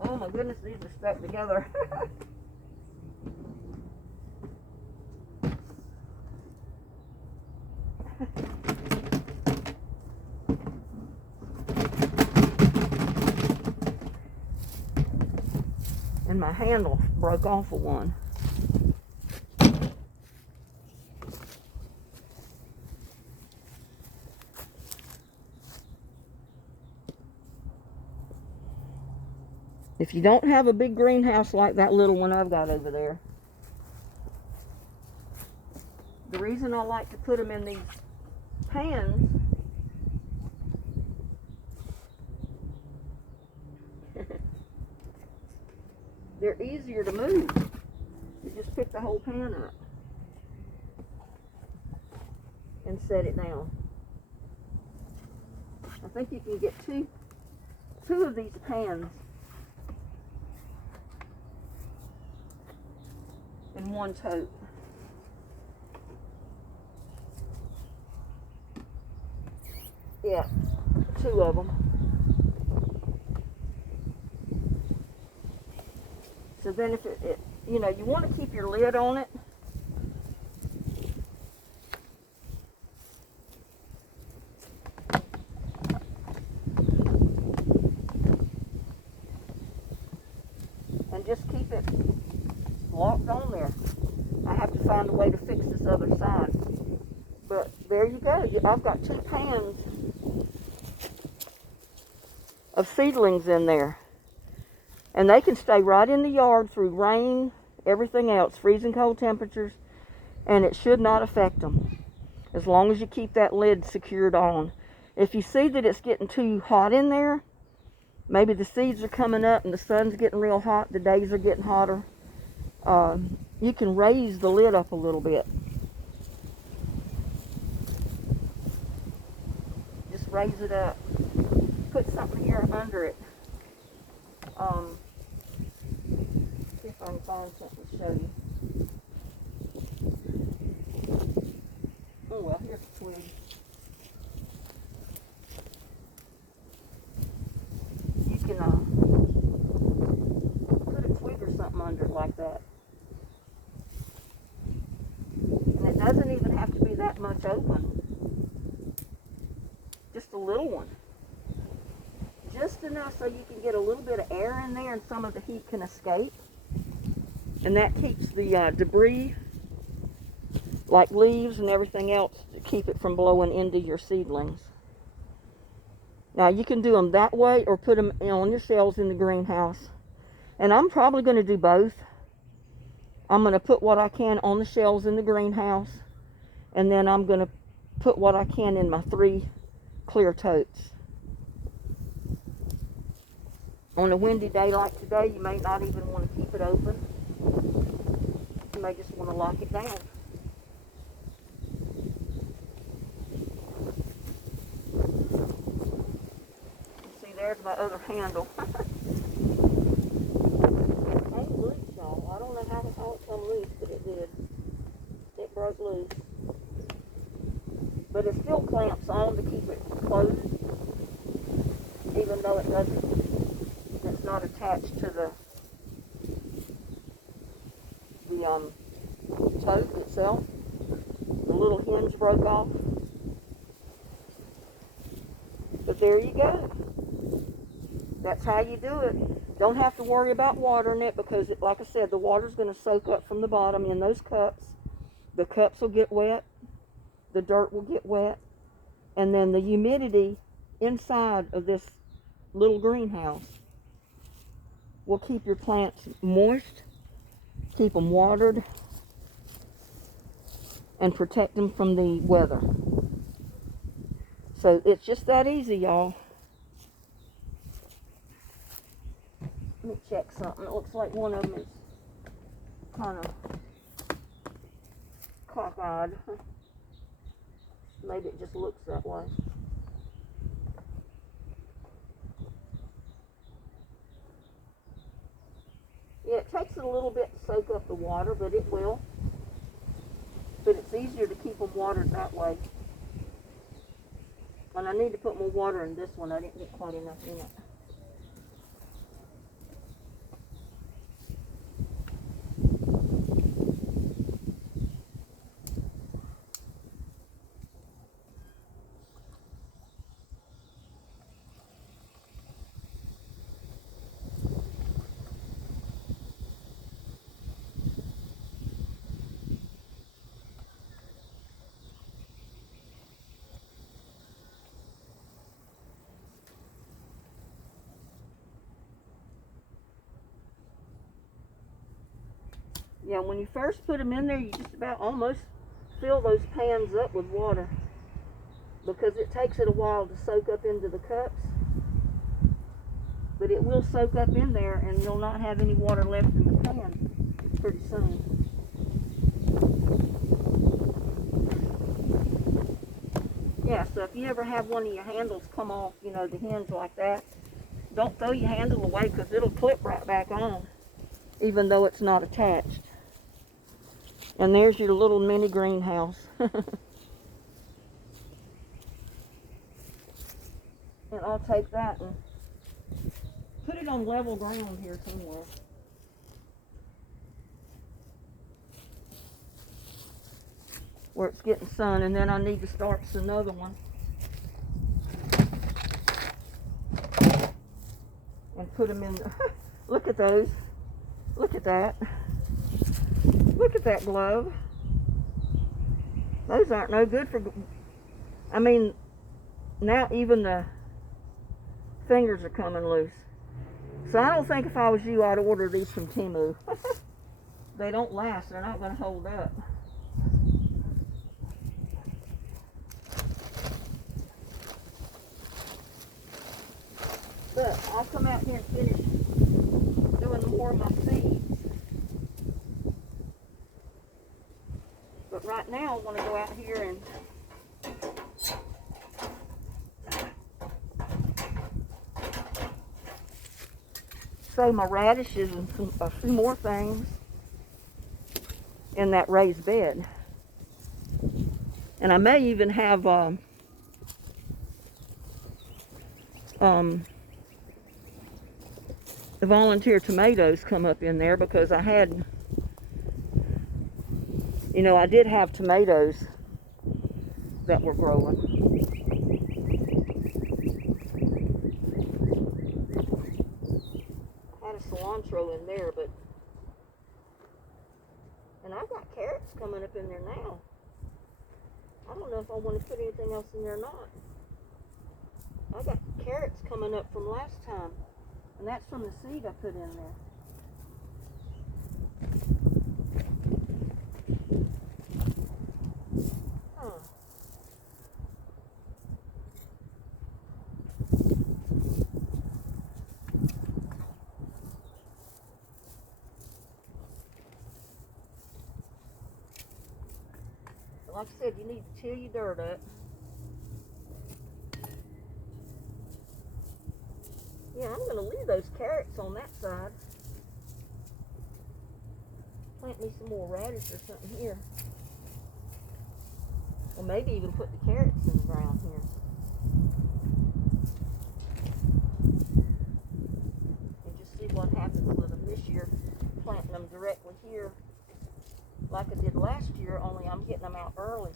oh my goodness, these are stuck together. And my handle broke off of one. If you don't have a big greenhouse like that little one I've got over there, the reason I like to put them in these pans they're easier to move. You just pick the whole pan up and set it down. I think you can get two of these pans in one tote. Yeah, two of them. So then if it you know, you want to keep your lid on it. And just keep it locked on there. I have to find a way to fix this other side. But there you go. I've got 2 pans of seedlings in there. And they can stay right in the yard through rain, everything else, freezing cold temperatures, and it should not affect them as long as you keep that lid secured on. If you see that it's getting too hot in there, maybe the seeds are coming up and the sun's getting real hot, the days are getting hotter, you can raise the lid up a little bit. Just raise it up. Put something here under it. See if I can find something to show you. Oh well, here's a twig. You can put a twig or something under it like that. And it doesn't even have to be that much open. Just a little one. Just enough so you can get a little bit of air in there and some of the heat can escape. And that keeps the debris, like leaves and everything else, to keep it from blowing into your seedlings. Now you can do them that way or put them on your shelves in the greenhouse. And I'm probably going to do both. I'm going to put what I can on the shelves in the greenhouse, and then I'm going to put what I can in my 3 clear totes. On a windy day like today, you may not even want to keep it open. You may just want to lock it down. See, there's my other handle. Ain't loose, y'all. I don't know how it come loose, but it did. It broke loose. But it still clamps on to keep it closed, even though it doesn't. It's not attached to the tote itself. The little hinge broke off. But there you go. That's how you do it. Don't have to worry about watering it because, like I said, the water's going to soak up from the bottom in those cups. The cups will get wet. The dirt will get wet. And then the humidity inside of this little greenhouse will keep your plants moist, keep them watered, and protect them from the weather. So it's just that easy, y'all. Let me check something. It looks like one of them is kind of cockeyed. Maybe it just looks that way. Yeah, it takes it a little bit to soak up the water, but it will. But it's easier to keep them watered that way. And I need to put more water in this one. I didn't get quite enough in it. Yeah, when you first put them in there, you just about almost fill those pans up with water because it takes it a while to soak up into the cups. But it will soak up in there and you'll not have any water left in the pan pretty soon. Yeah, so if you ever have one of your handles come off, you know, the hinge like that, don't throw your handle away because it'll clip right back on, even though it's not attached. And there's your little mini greenhouse. And I'll take that and put it on level ground here somewhere. Where it's getting sun, and then I need to start another one. And put them in the, look at those. Look at that. Look at that glove. Those aren't no good for, I mean, now even the fingers are coming loose. So I don't think if I was you, I'd order these from Temu. They don't last. They're not going to hold up. But I'll come out here and finish doing more of my seeds. But right now I want to go out here and sow my radishes and a few more things in that raised bed. And I may even have the volunteer tomatoes come up in there because I had, you know, I did have tomatoes that were growing. I had a cilantro in there, but, and I've got carrots coming up in there now. I don't know if I want to put anything else in there or not. I got carrots coming up from last time, and that's from the seed I put in there. Huh. Like I said, you need to till your dirt up. Yeah, I'm going to leave those carrots on that side. Plant me some more radish or something here. Or maybe even put the carrots in the ground here. And just see what happens with them this year. Planting them directly here like I did last year, only I'm getting them out early.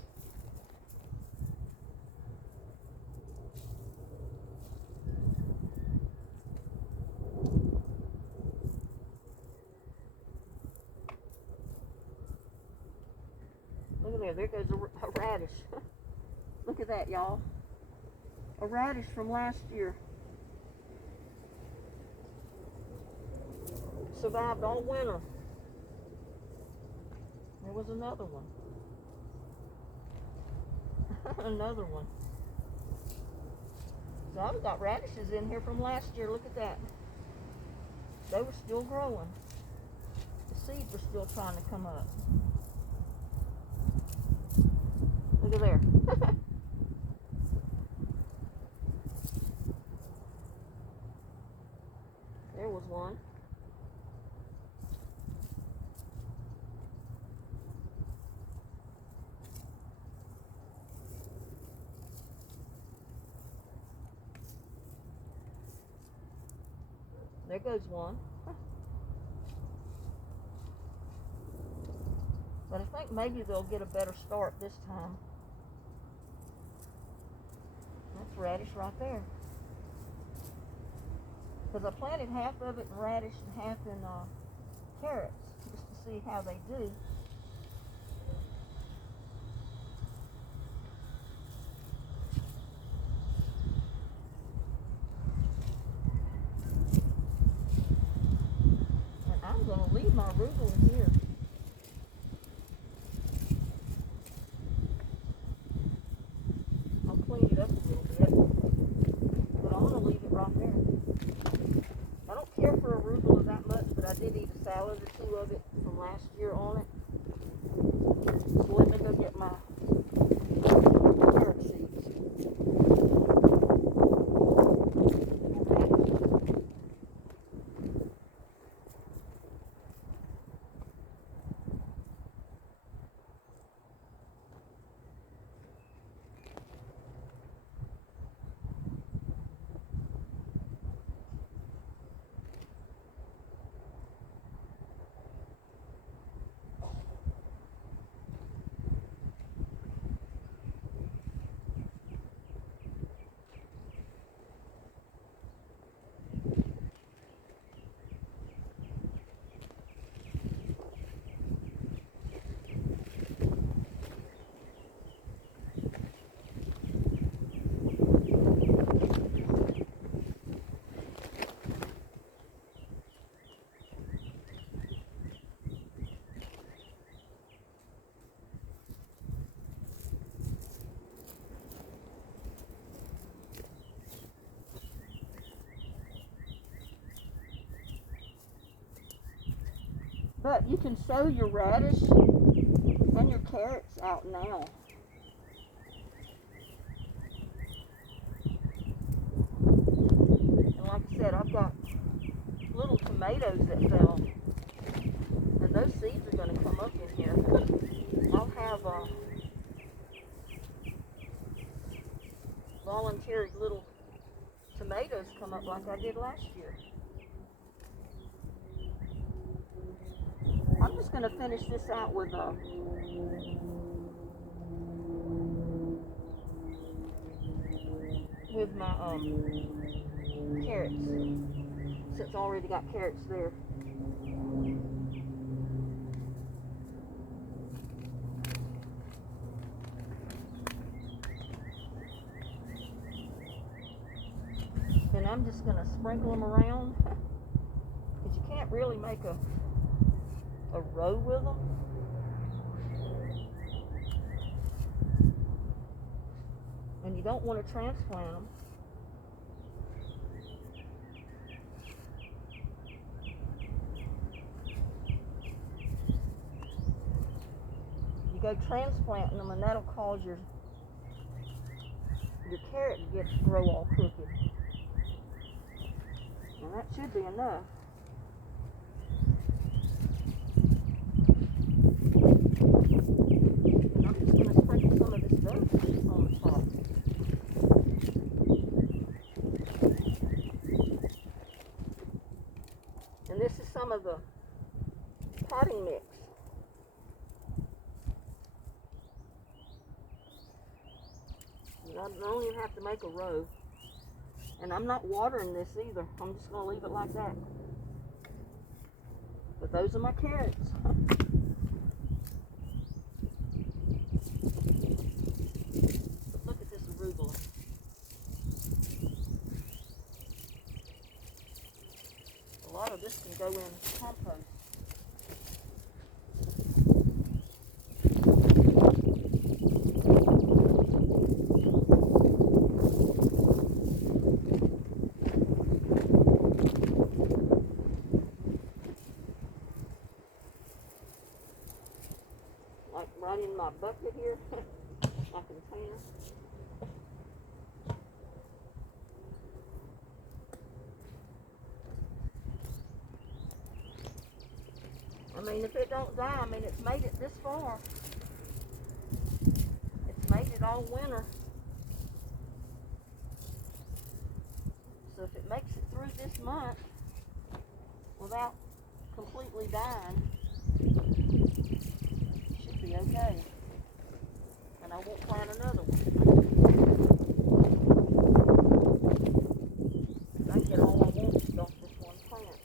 Look at there goes a radish. Look at that, y'all. A radish from last year. Survived all winter. There was another one. Another one. So I've got radishes in here from last year. Look at that. They were still growing. The seeds were still trying to come up. Look at there. There was one. There goes one. But I think maybe they'll get a better start this time. That's radish right there. Because I planted half of it in radish and half in carrots, just to see how they do. And I'm going to leave my arugula here. I'll clean it up a little bit, but I'm going to leave it right there. I don't care for arugula that much, but I did eat a salad or two of it from last year on it. So let me go get my carrot seeds. But you can sow your radish and your carrots out now. And like I said, I've got little tomatoes that fell. And those seeds are going to come up in here. I'll have voluntary little tomatoes come up like I did last year. I'm just going to finish this out with my carrots, since I already got carrots there. I'm just going to sprinkle them around. Because you can't really make a row with them. And you don't want to transplant them. You go transplanting them, and that'll cause your carrot to grow all crooked. And that should be enough. And I'm just going to sprinkle some of this dirt on the top. And this is some of the potting mix. I don't even have to make a row. And I'm not watering this either. I'm just going to leave it like that. But those are my carrots. Look at this arugula. A lot of this can go in compost. Like right in my bucket here, my container. I mean, if it don't die, I mean, it's made it this far. It's made it all winter. So if it makes it through this month without completely dying, it should be okay. And I won't plant another one. I get all I want just off this one plant.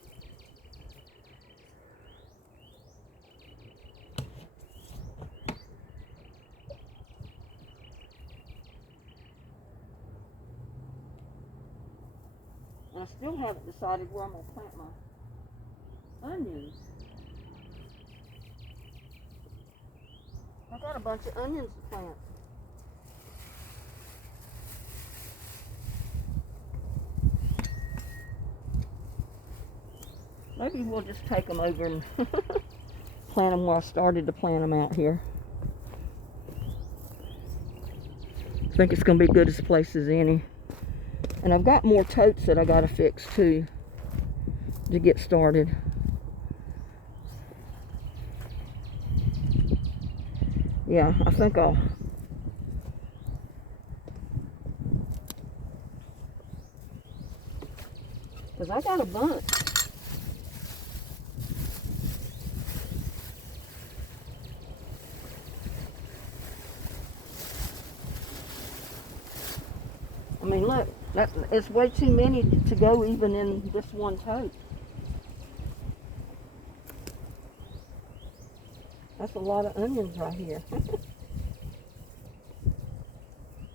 And I still haven't decided where I'm going to plant my onions. I got a bunch of onions to plant. Maybe we'll just take them over and plant them where I started to plant them out here. I think it's going to be good as a place as any. And I've got more totes that I got to fix too to get started. Yeah, I think I'll... Because I got a bunch. I mean, look, it's way too many to go even in this one tote. That's a lot of onions right here.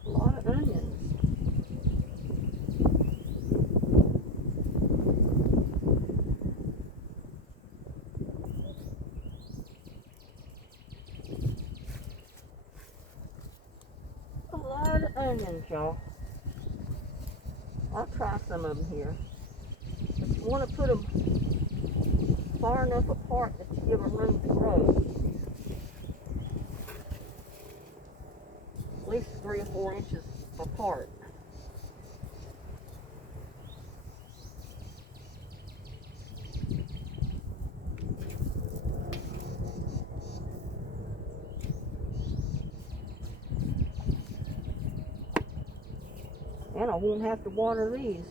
A lot of onions. A lot of onions, y'all. I'll try some of them here. But you want to put them far enough apart that you give them room to grow. At least 3 or 4 inches apart. And I won't have to water these.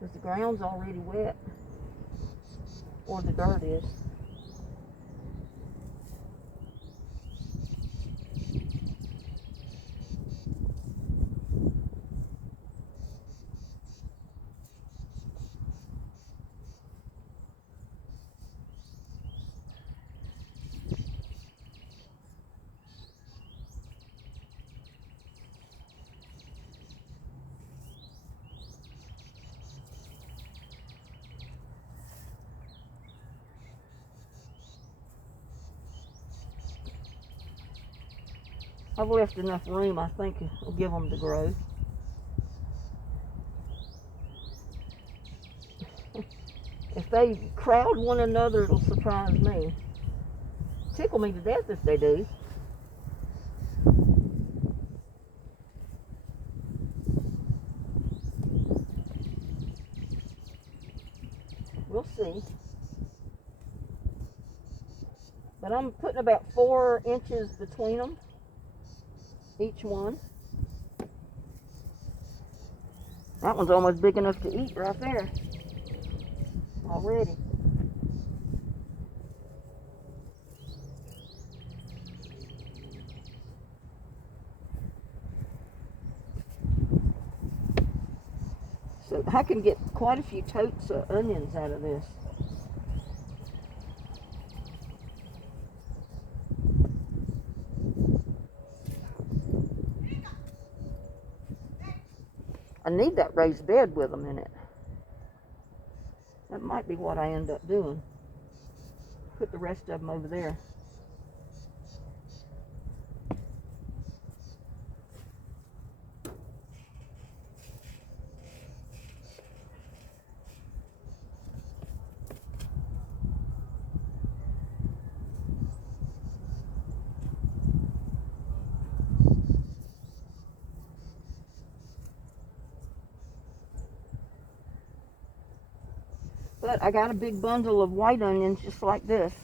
Because the ground's already wet. Or the dirt is. I've left enough room, I think it'll give them to grow. If they crowd one another, it'll surprise me. Tickle me to death if they do. We'll see. But I'm putting about 4 inches between them, each one. That one's almost big enough to eat right there already. So I can get quite a few totes of onions out of this. I need that raised bed with them in it. That might be what I end up doing. Put the rest of them over there. But I got a big bundle of white onions just like this.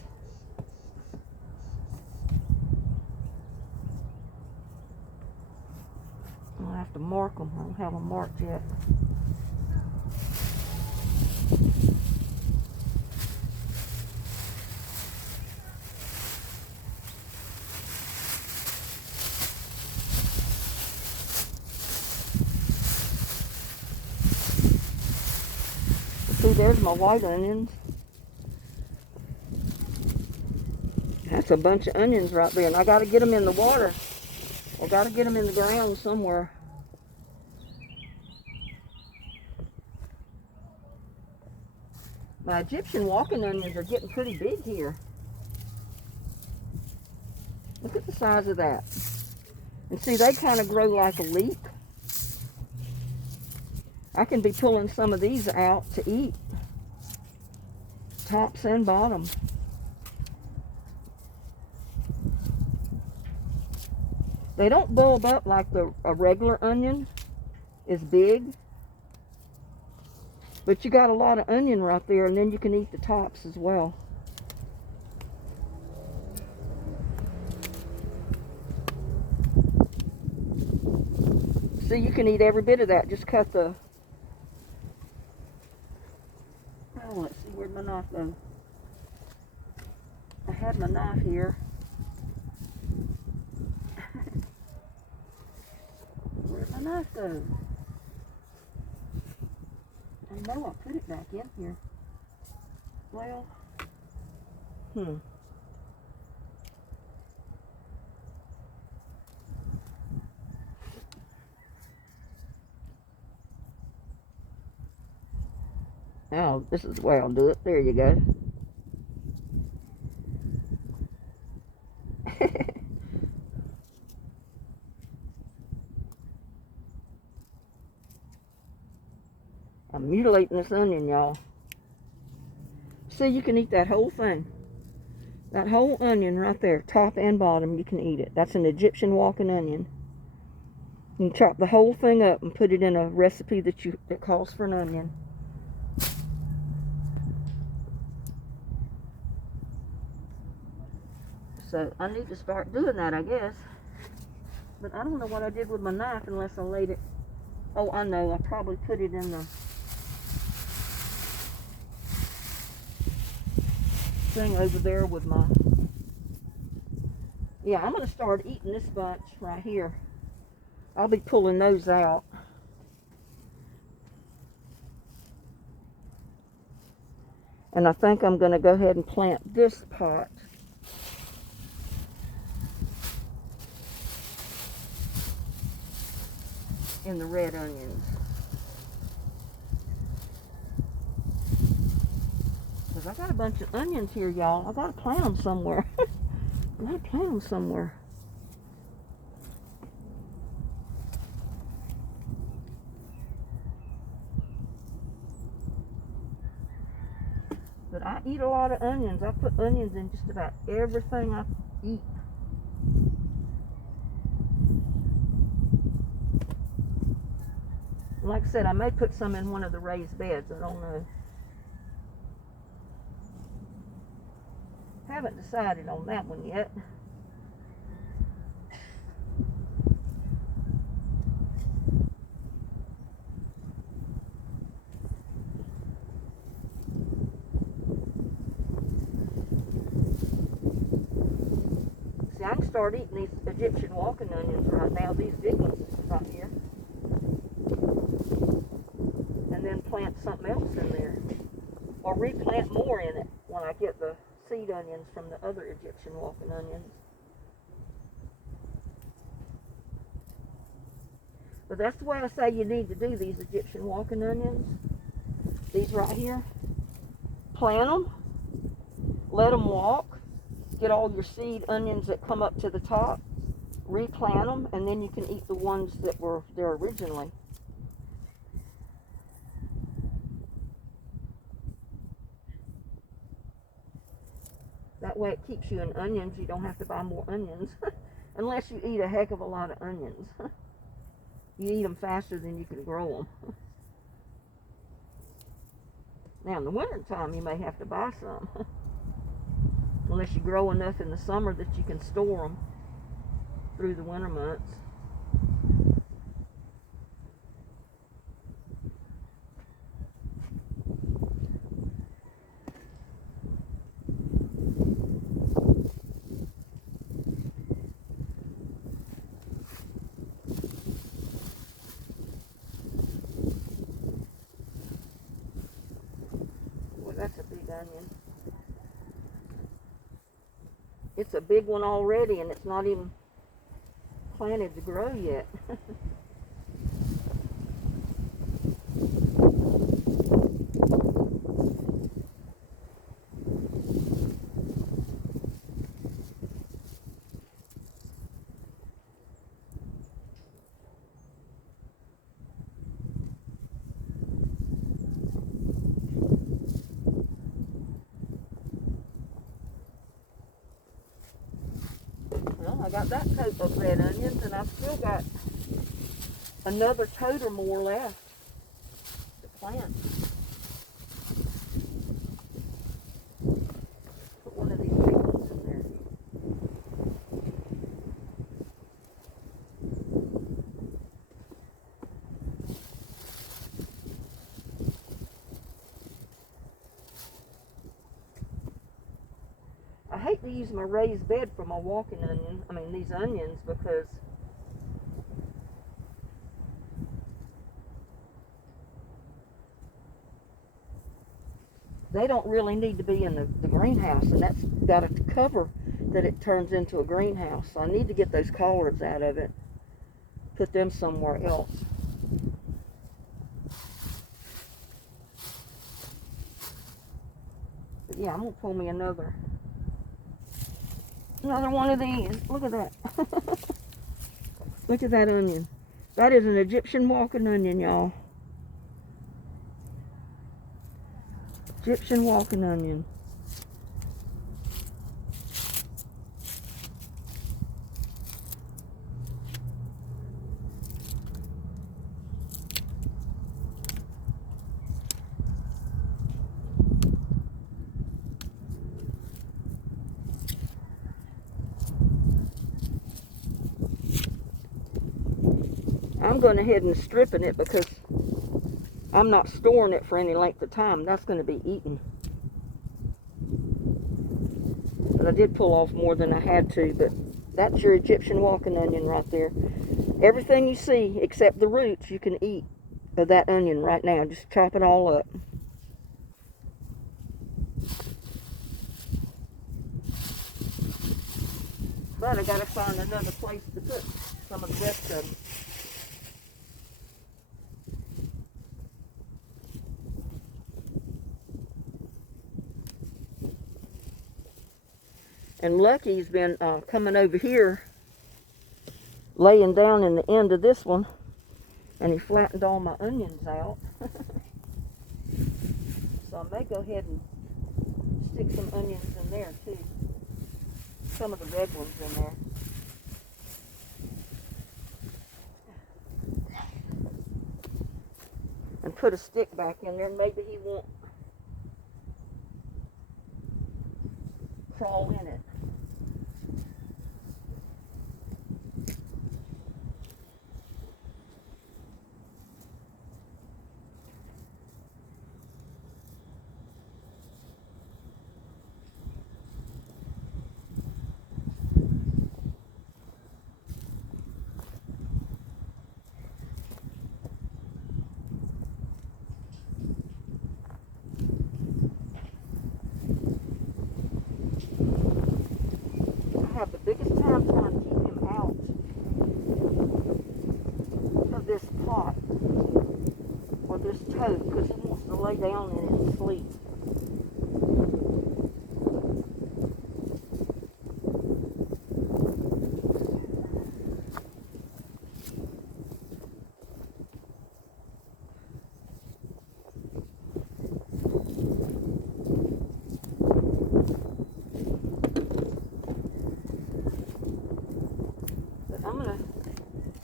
I'll have to mark them. I don't have them marked yet. See, there's my white onions. That's a bunch of onions right there, and I got to get them in the water. I got to get them in the ground somewhere. My Egyptian walking onions are getting pretty big here. Look at the size of that. And see, they kind of grow like a leek. I can be pulling some of these out to eat. Tops and bottom. They don't bulb up like a regular onion is big. But you got a lot of onion right there, and then you can eat the tops as well. See, you can eat every bit of that. Just cut the... Oh, let's see, where'd my knife go? I had my knife here. Where'd my knife go? I know I put it back in here. Well, Oh, this is the way I'll do it. There you go. I'm mutilating this onion, y'all. See, you can eat that whole thing. That whole onion right there, top and bottom, you can eat it. That's an Egyptian walking onion. You can chop the whole thing up and put it in a recipe that calls for an onion. So I need to start doing that, I guess. But I don't know what I did with my knife unless I laid it. Oh, I know. I probably put it in the thing over there with my... Yeah, I'm going to start eating this bunch right here. I'll be pulling those out. And I think I'm going to go ahead and plant this pot. In the red onions. Because I got a bunch of onions here, y'all. I got to plant them somewhere. I got to plant them somewhere. I eat a lot of onions. I put onions in just about everything I eat. Like I said, I may put some in one of the raised beds. I don't know. Haven't decided on that one yet. See, I can start eating these Egyptian walking onions right now, these big ones right here. And then plant something else in there. Or replant more in it when I get the seed onions from the other Egyptian walking onions. But that's the way I say you need to do these Egyptian walking onions. These right here. Plant them. Let them walk. Get all your seed onions that come up to the top. Replant them, and then you can eat the ones that were there originally. That way it keeps you in onions. You don't have to buy more onions. Unless you eat a heck of a lot of onions. You eat them faster than you can grow them. Now in the winter time you may have to buy some. Unless you grow enough in the summer that you can store them through the winter months. That's a big onion. It's a big one already, and it's not even planted to grow yet. Well, I got that coat of red onions, and I've still got another tote or more left to plant. Put one of these big ones in there. I hate to use my raised bed for my walking these onions, because they don't really need to be in the greenhouse, and that's got a cover that it turns into a greenhouse. So I need to get those collards out of it, put them somewhere else. But yeah, I'm gonna pull me another one of these. Look at that. Look at that onion. That is an Egyptian walking onion, y'all. Egyptian walking onion. I'm going ahead and stripping it because I'm not storing it for any length of time. That's going to be eaten. But I did pull off more than I had to, but that's your Egyptian walking onion right there. Everything you see except the roots you can eat of that onion right now. Just chop it all up. But I got to find another place to put some of the rest of them. And Lucky's been coming over here, laying down in the end of this one, and he flattened all my onions out. So I may go ahead and stick some onions in there too. Some of the red ones in there. And put a stick back in there, and maybe he won't crawl in it. Have the biggest time trying to keep him out of this pot or this tote because he wants to lay down in it and sleep.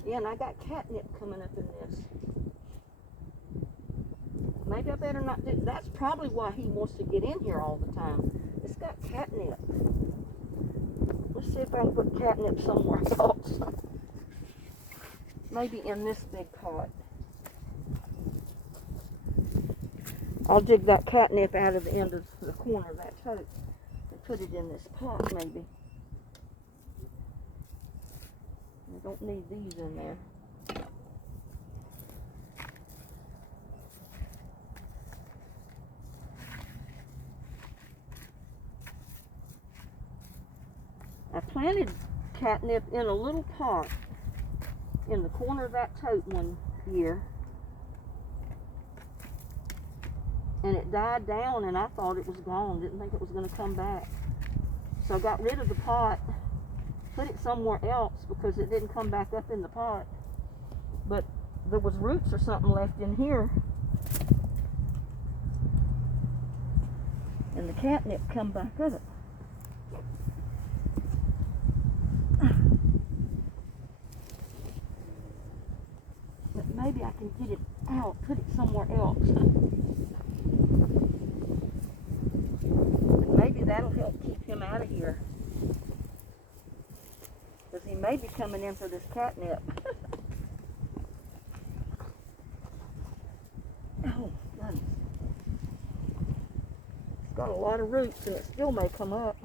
Yeah, and I got catnip coming up in this. Maybe I better not do. That's probably why he wants to get in here all the time. It's got catnip. Let's see if I can put catnip somewhere else. Maybe in this big pot. I'll dig that catnip out of the end of the corner of that tote and put it in this pot maybe. I don't need these in there. I planted catnip in a little pot in the corner of that tote one year. And it died down and I thought it was gone. Didn't think it was going to come back. So I got rid of the pot. Put it somewhere else because it didn't come back up in the pot. But there was roots or something left in here. And the catnip come back up. But maybe I can get it out, put it somewhere else. And maybe that'll help keep him out of here. Because he may be coming in for this catnip. Oh, goodness. It's got a lot of roots and it still may come up.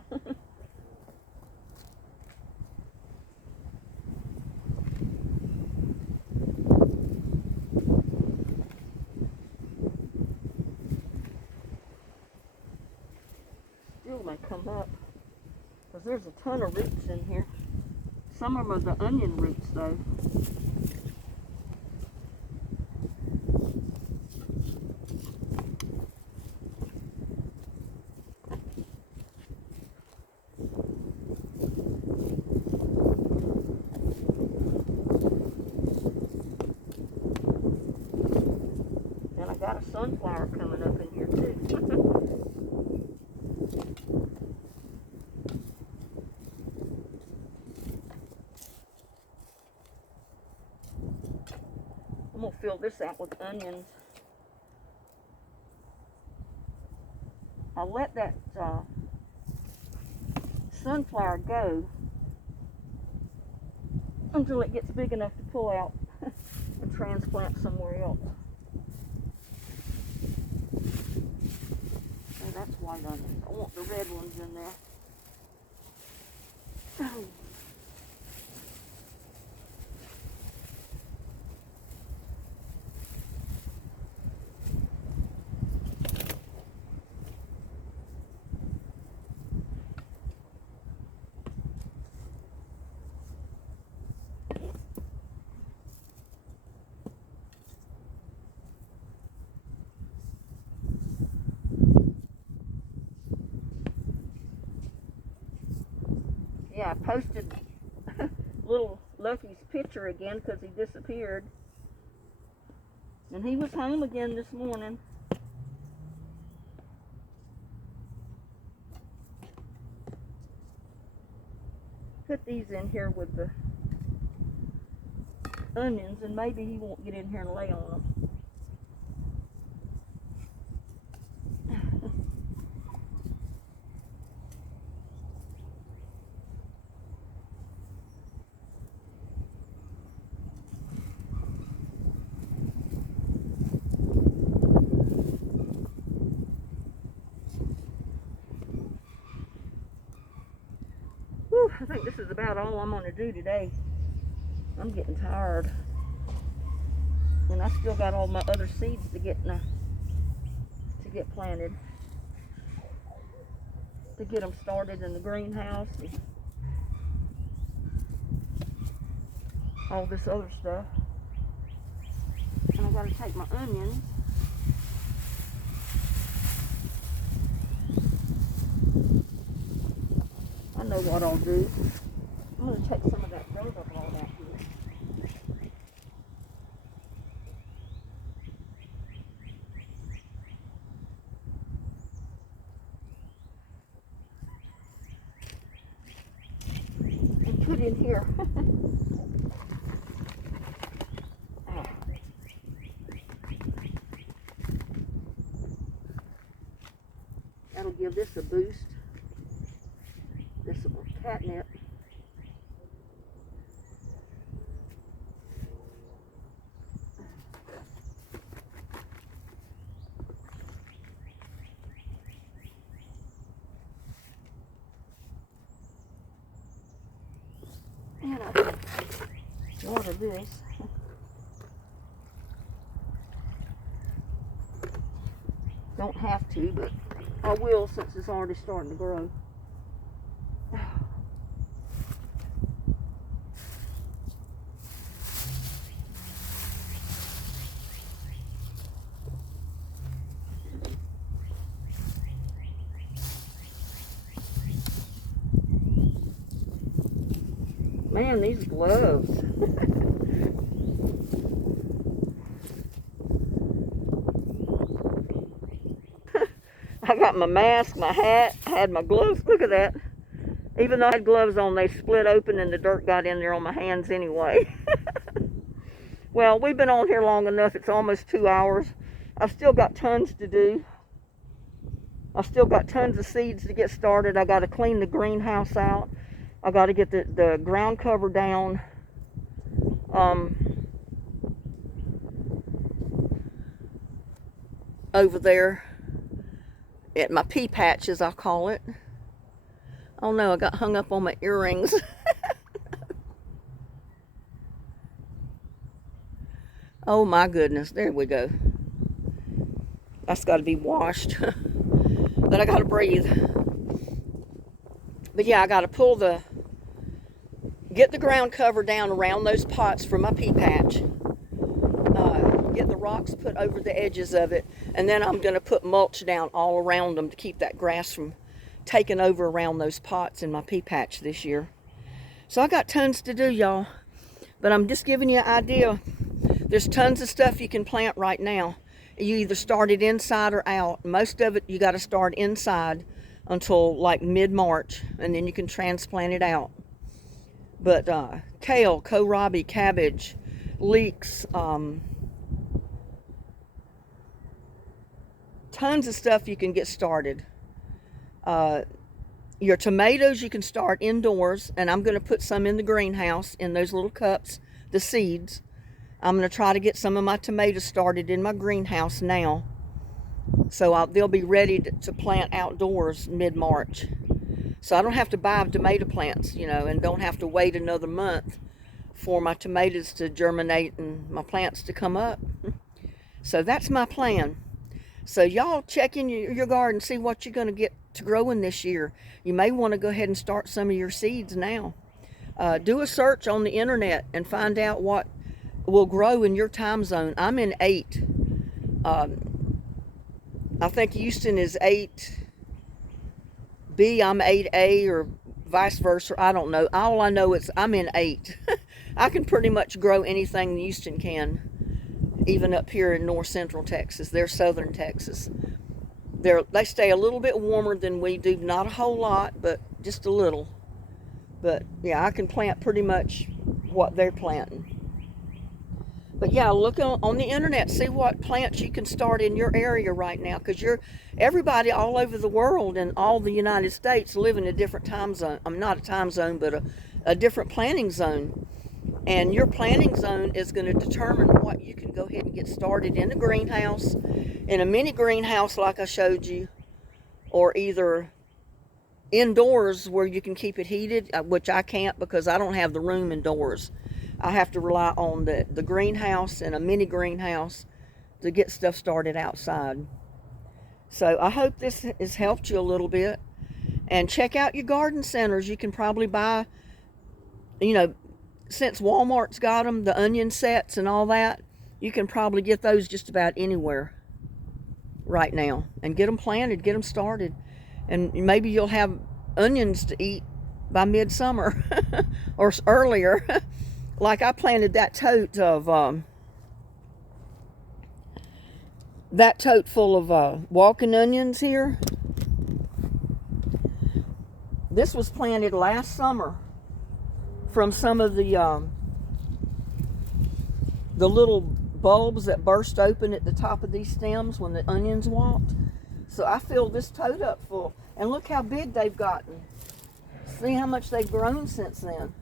Still may come up. Because there's a ton of roots in here. Some of them are the onion roots, though. And I got a sunflower coming up in here, too. I'm going to fill this out with onions. I'll let that sunflower go until it gets big enough to pull out and transplant somewhere else. Oh, that's white onions. I want the red ones in there. Oh. Yeah, I posted little Lucky's picture again because he disappeared. And he was home again this morning. put these in here with the onions, and maybe he won't get in here and lay on them. Whew, I think this is about all I'm going to do today. I'm getting tired. And I still got all my other seeds to get planted. To get them started in the greenhouse and all this other stuff. And I've got to take my onions. I know what I'll do. I'm going to take some of that dirt up all that here. And put in here. That'll give this a boost. This little catnip. And I can water this. Don't have to, but I will since it's already starting to grow. Man, these gloves. I got my mask, my hat, I had my gloves. Look at that. Even though I had gloves on, they split open and the dirt got in there on my hands anyway. Well, we've been on here long enough. It's almost 2 hours. I've still got tons to do. I've still got tons of seeds to get started. I got to clean the greenhouse out. I got to get the ground cover down. Over there at my pea patch, as I call it. Oh no, I got hung up on my earrings. Oh my goodness, there we go. That's got to be washed. But I got to breathe. But yeah, I got to get the ground cover down around those pots for my pea patch. Get the rocks put over the edges of it. And then I'm going to put mulch down all around them to keep that grass from taking over around those pots in my pea patch this year. So I got tons to do, y'all. But I'm just giving you an idea. There's tons of stuff you can plant right now. You either start it inside or out. Most of it you got to start inside until like mid-March, and then you can transplant it out. But kale, kohlrabi, cabbage, leeks, tons of stuff you can get started. Your tomatoes you can start indoors, and I'm going to put some in the greenhouse in those little cups, the seeds. I'm going to try to get some of my tomatoes started in my greenhouse now. So they'll be ready to plant outdoors mid-March. So I don't have to buy tomato plants, you know, and don't have to wait another month for my tomatoes to germinate and my plants to come up. So that's my plan. So y'all check in your garden, see what you're going to get to growing this year. You may want to go ahead and start some of your seeds now. Do a search on the internet and find out what will grow in your time zone. I'm in 8. I think Houston is 8B, I'm 8A, or vice versa. I don't know. All I know is I'm in 8. I can pretty much grow anything Houston can, even up here in north central Texas. They're southern Texas. They stay a little bit warmer than we do. Not a whole lot, but just a little. But yeah, I can plant pretty much what they're planting. But yeah, look on the internet, see what plants you can start in your area right now, because everybody all over the world and all the United States live in a different time zone. I'm not a time zone, but a different planting zone. And your planting zone is going to determine what you can go ahead and get started in a greenhouse, in a mini greenhouse like I showed you, or either indoors where you can keep it heated, which I can't because I don't have the room indoors. I have to rely on the greenhouse and a mini greenhouse to get stuff started outside. So I hope this has helped you a little bit. And check out your garden centers. You can probably buy, you know, since Walmart's got them, the onion sets and all that, you can probably get those just about anywhere right now. And get them planted, get them started. And maybe you'll have onions to eat by midsummer or earlier. Like I planted that tote full of walking onions here. This was planted last summer from some of the little bulbs that burst open at the top of these stems when the onions walked. So I filled this tote up full, and look how big they've gotten. See how much they've grown since then.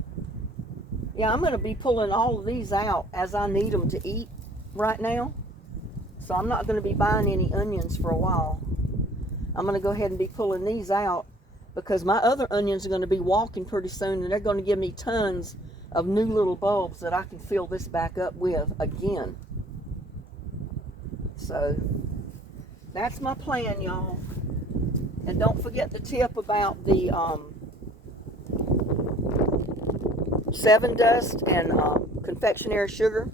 Yeah, I'm going to be pulling all of these out as I need them to eat right now. So I'm not going to be buying any onions for a while. I'm going to go ahead and be pulling these out because my other onions are going to be walking pretty soon, and they're going to give me tons of new little bulbs that I can fill this back up with again. So that's my plan, y'all. And don't forget the tip about the 7 Dust and confectionery sugar,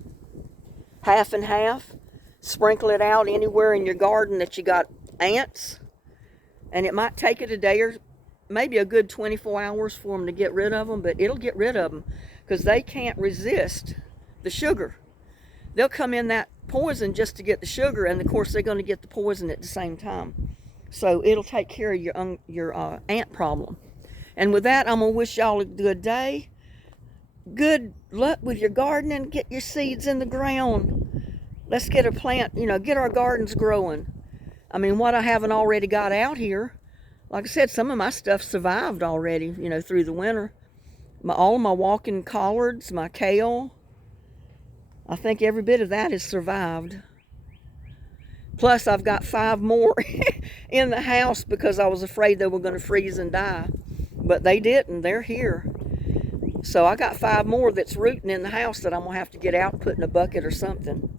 half and half. Sprinkle it out anywhere in your garden that you got ants, and it might take it a day or maybe a good 24 hours for them to get rid of them, but it'll get rid of them because they can't resist the sugar. They'll come in that poison just to get the sugar, and of course they're going to get the poison at the same time. So it'll take care of your ant problem. And with that, I'm going to wish y'all a good day. Good luck with your gardening. Get your seeds in the ground. Let's get a plant, get our gardens growing. I mean, what I haven't already got out here, like I said, some of my stuff survived already, through the winter. All of my walking collards, my kale, I think every bit of that has survived. Plus, I've got 5 more in the house because I was afraid they were going to freeze and die. But they didn't. They're here. So I got 5 more that's rooting in the house that I'm going to have to get out and put in a bucket or something.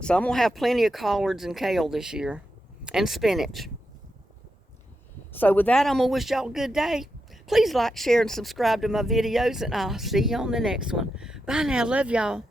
So I'm going to have plenty of collards and kale this year. And spinach. So with that, I'm going to wish y'all a good day. Please like, share, and subscribe to my videos. And I'll see you on the next one. Bye now. Love y'all.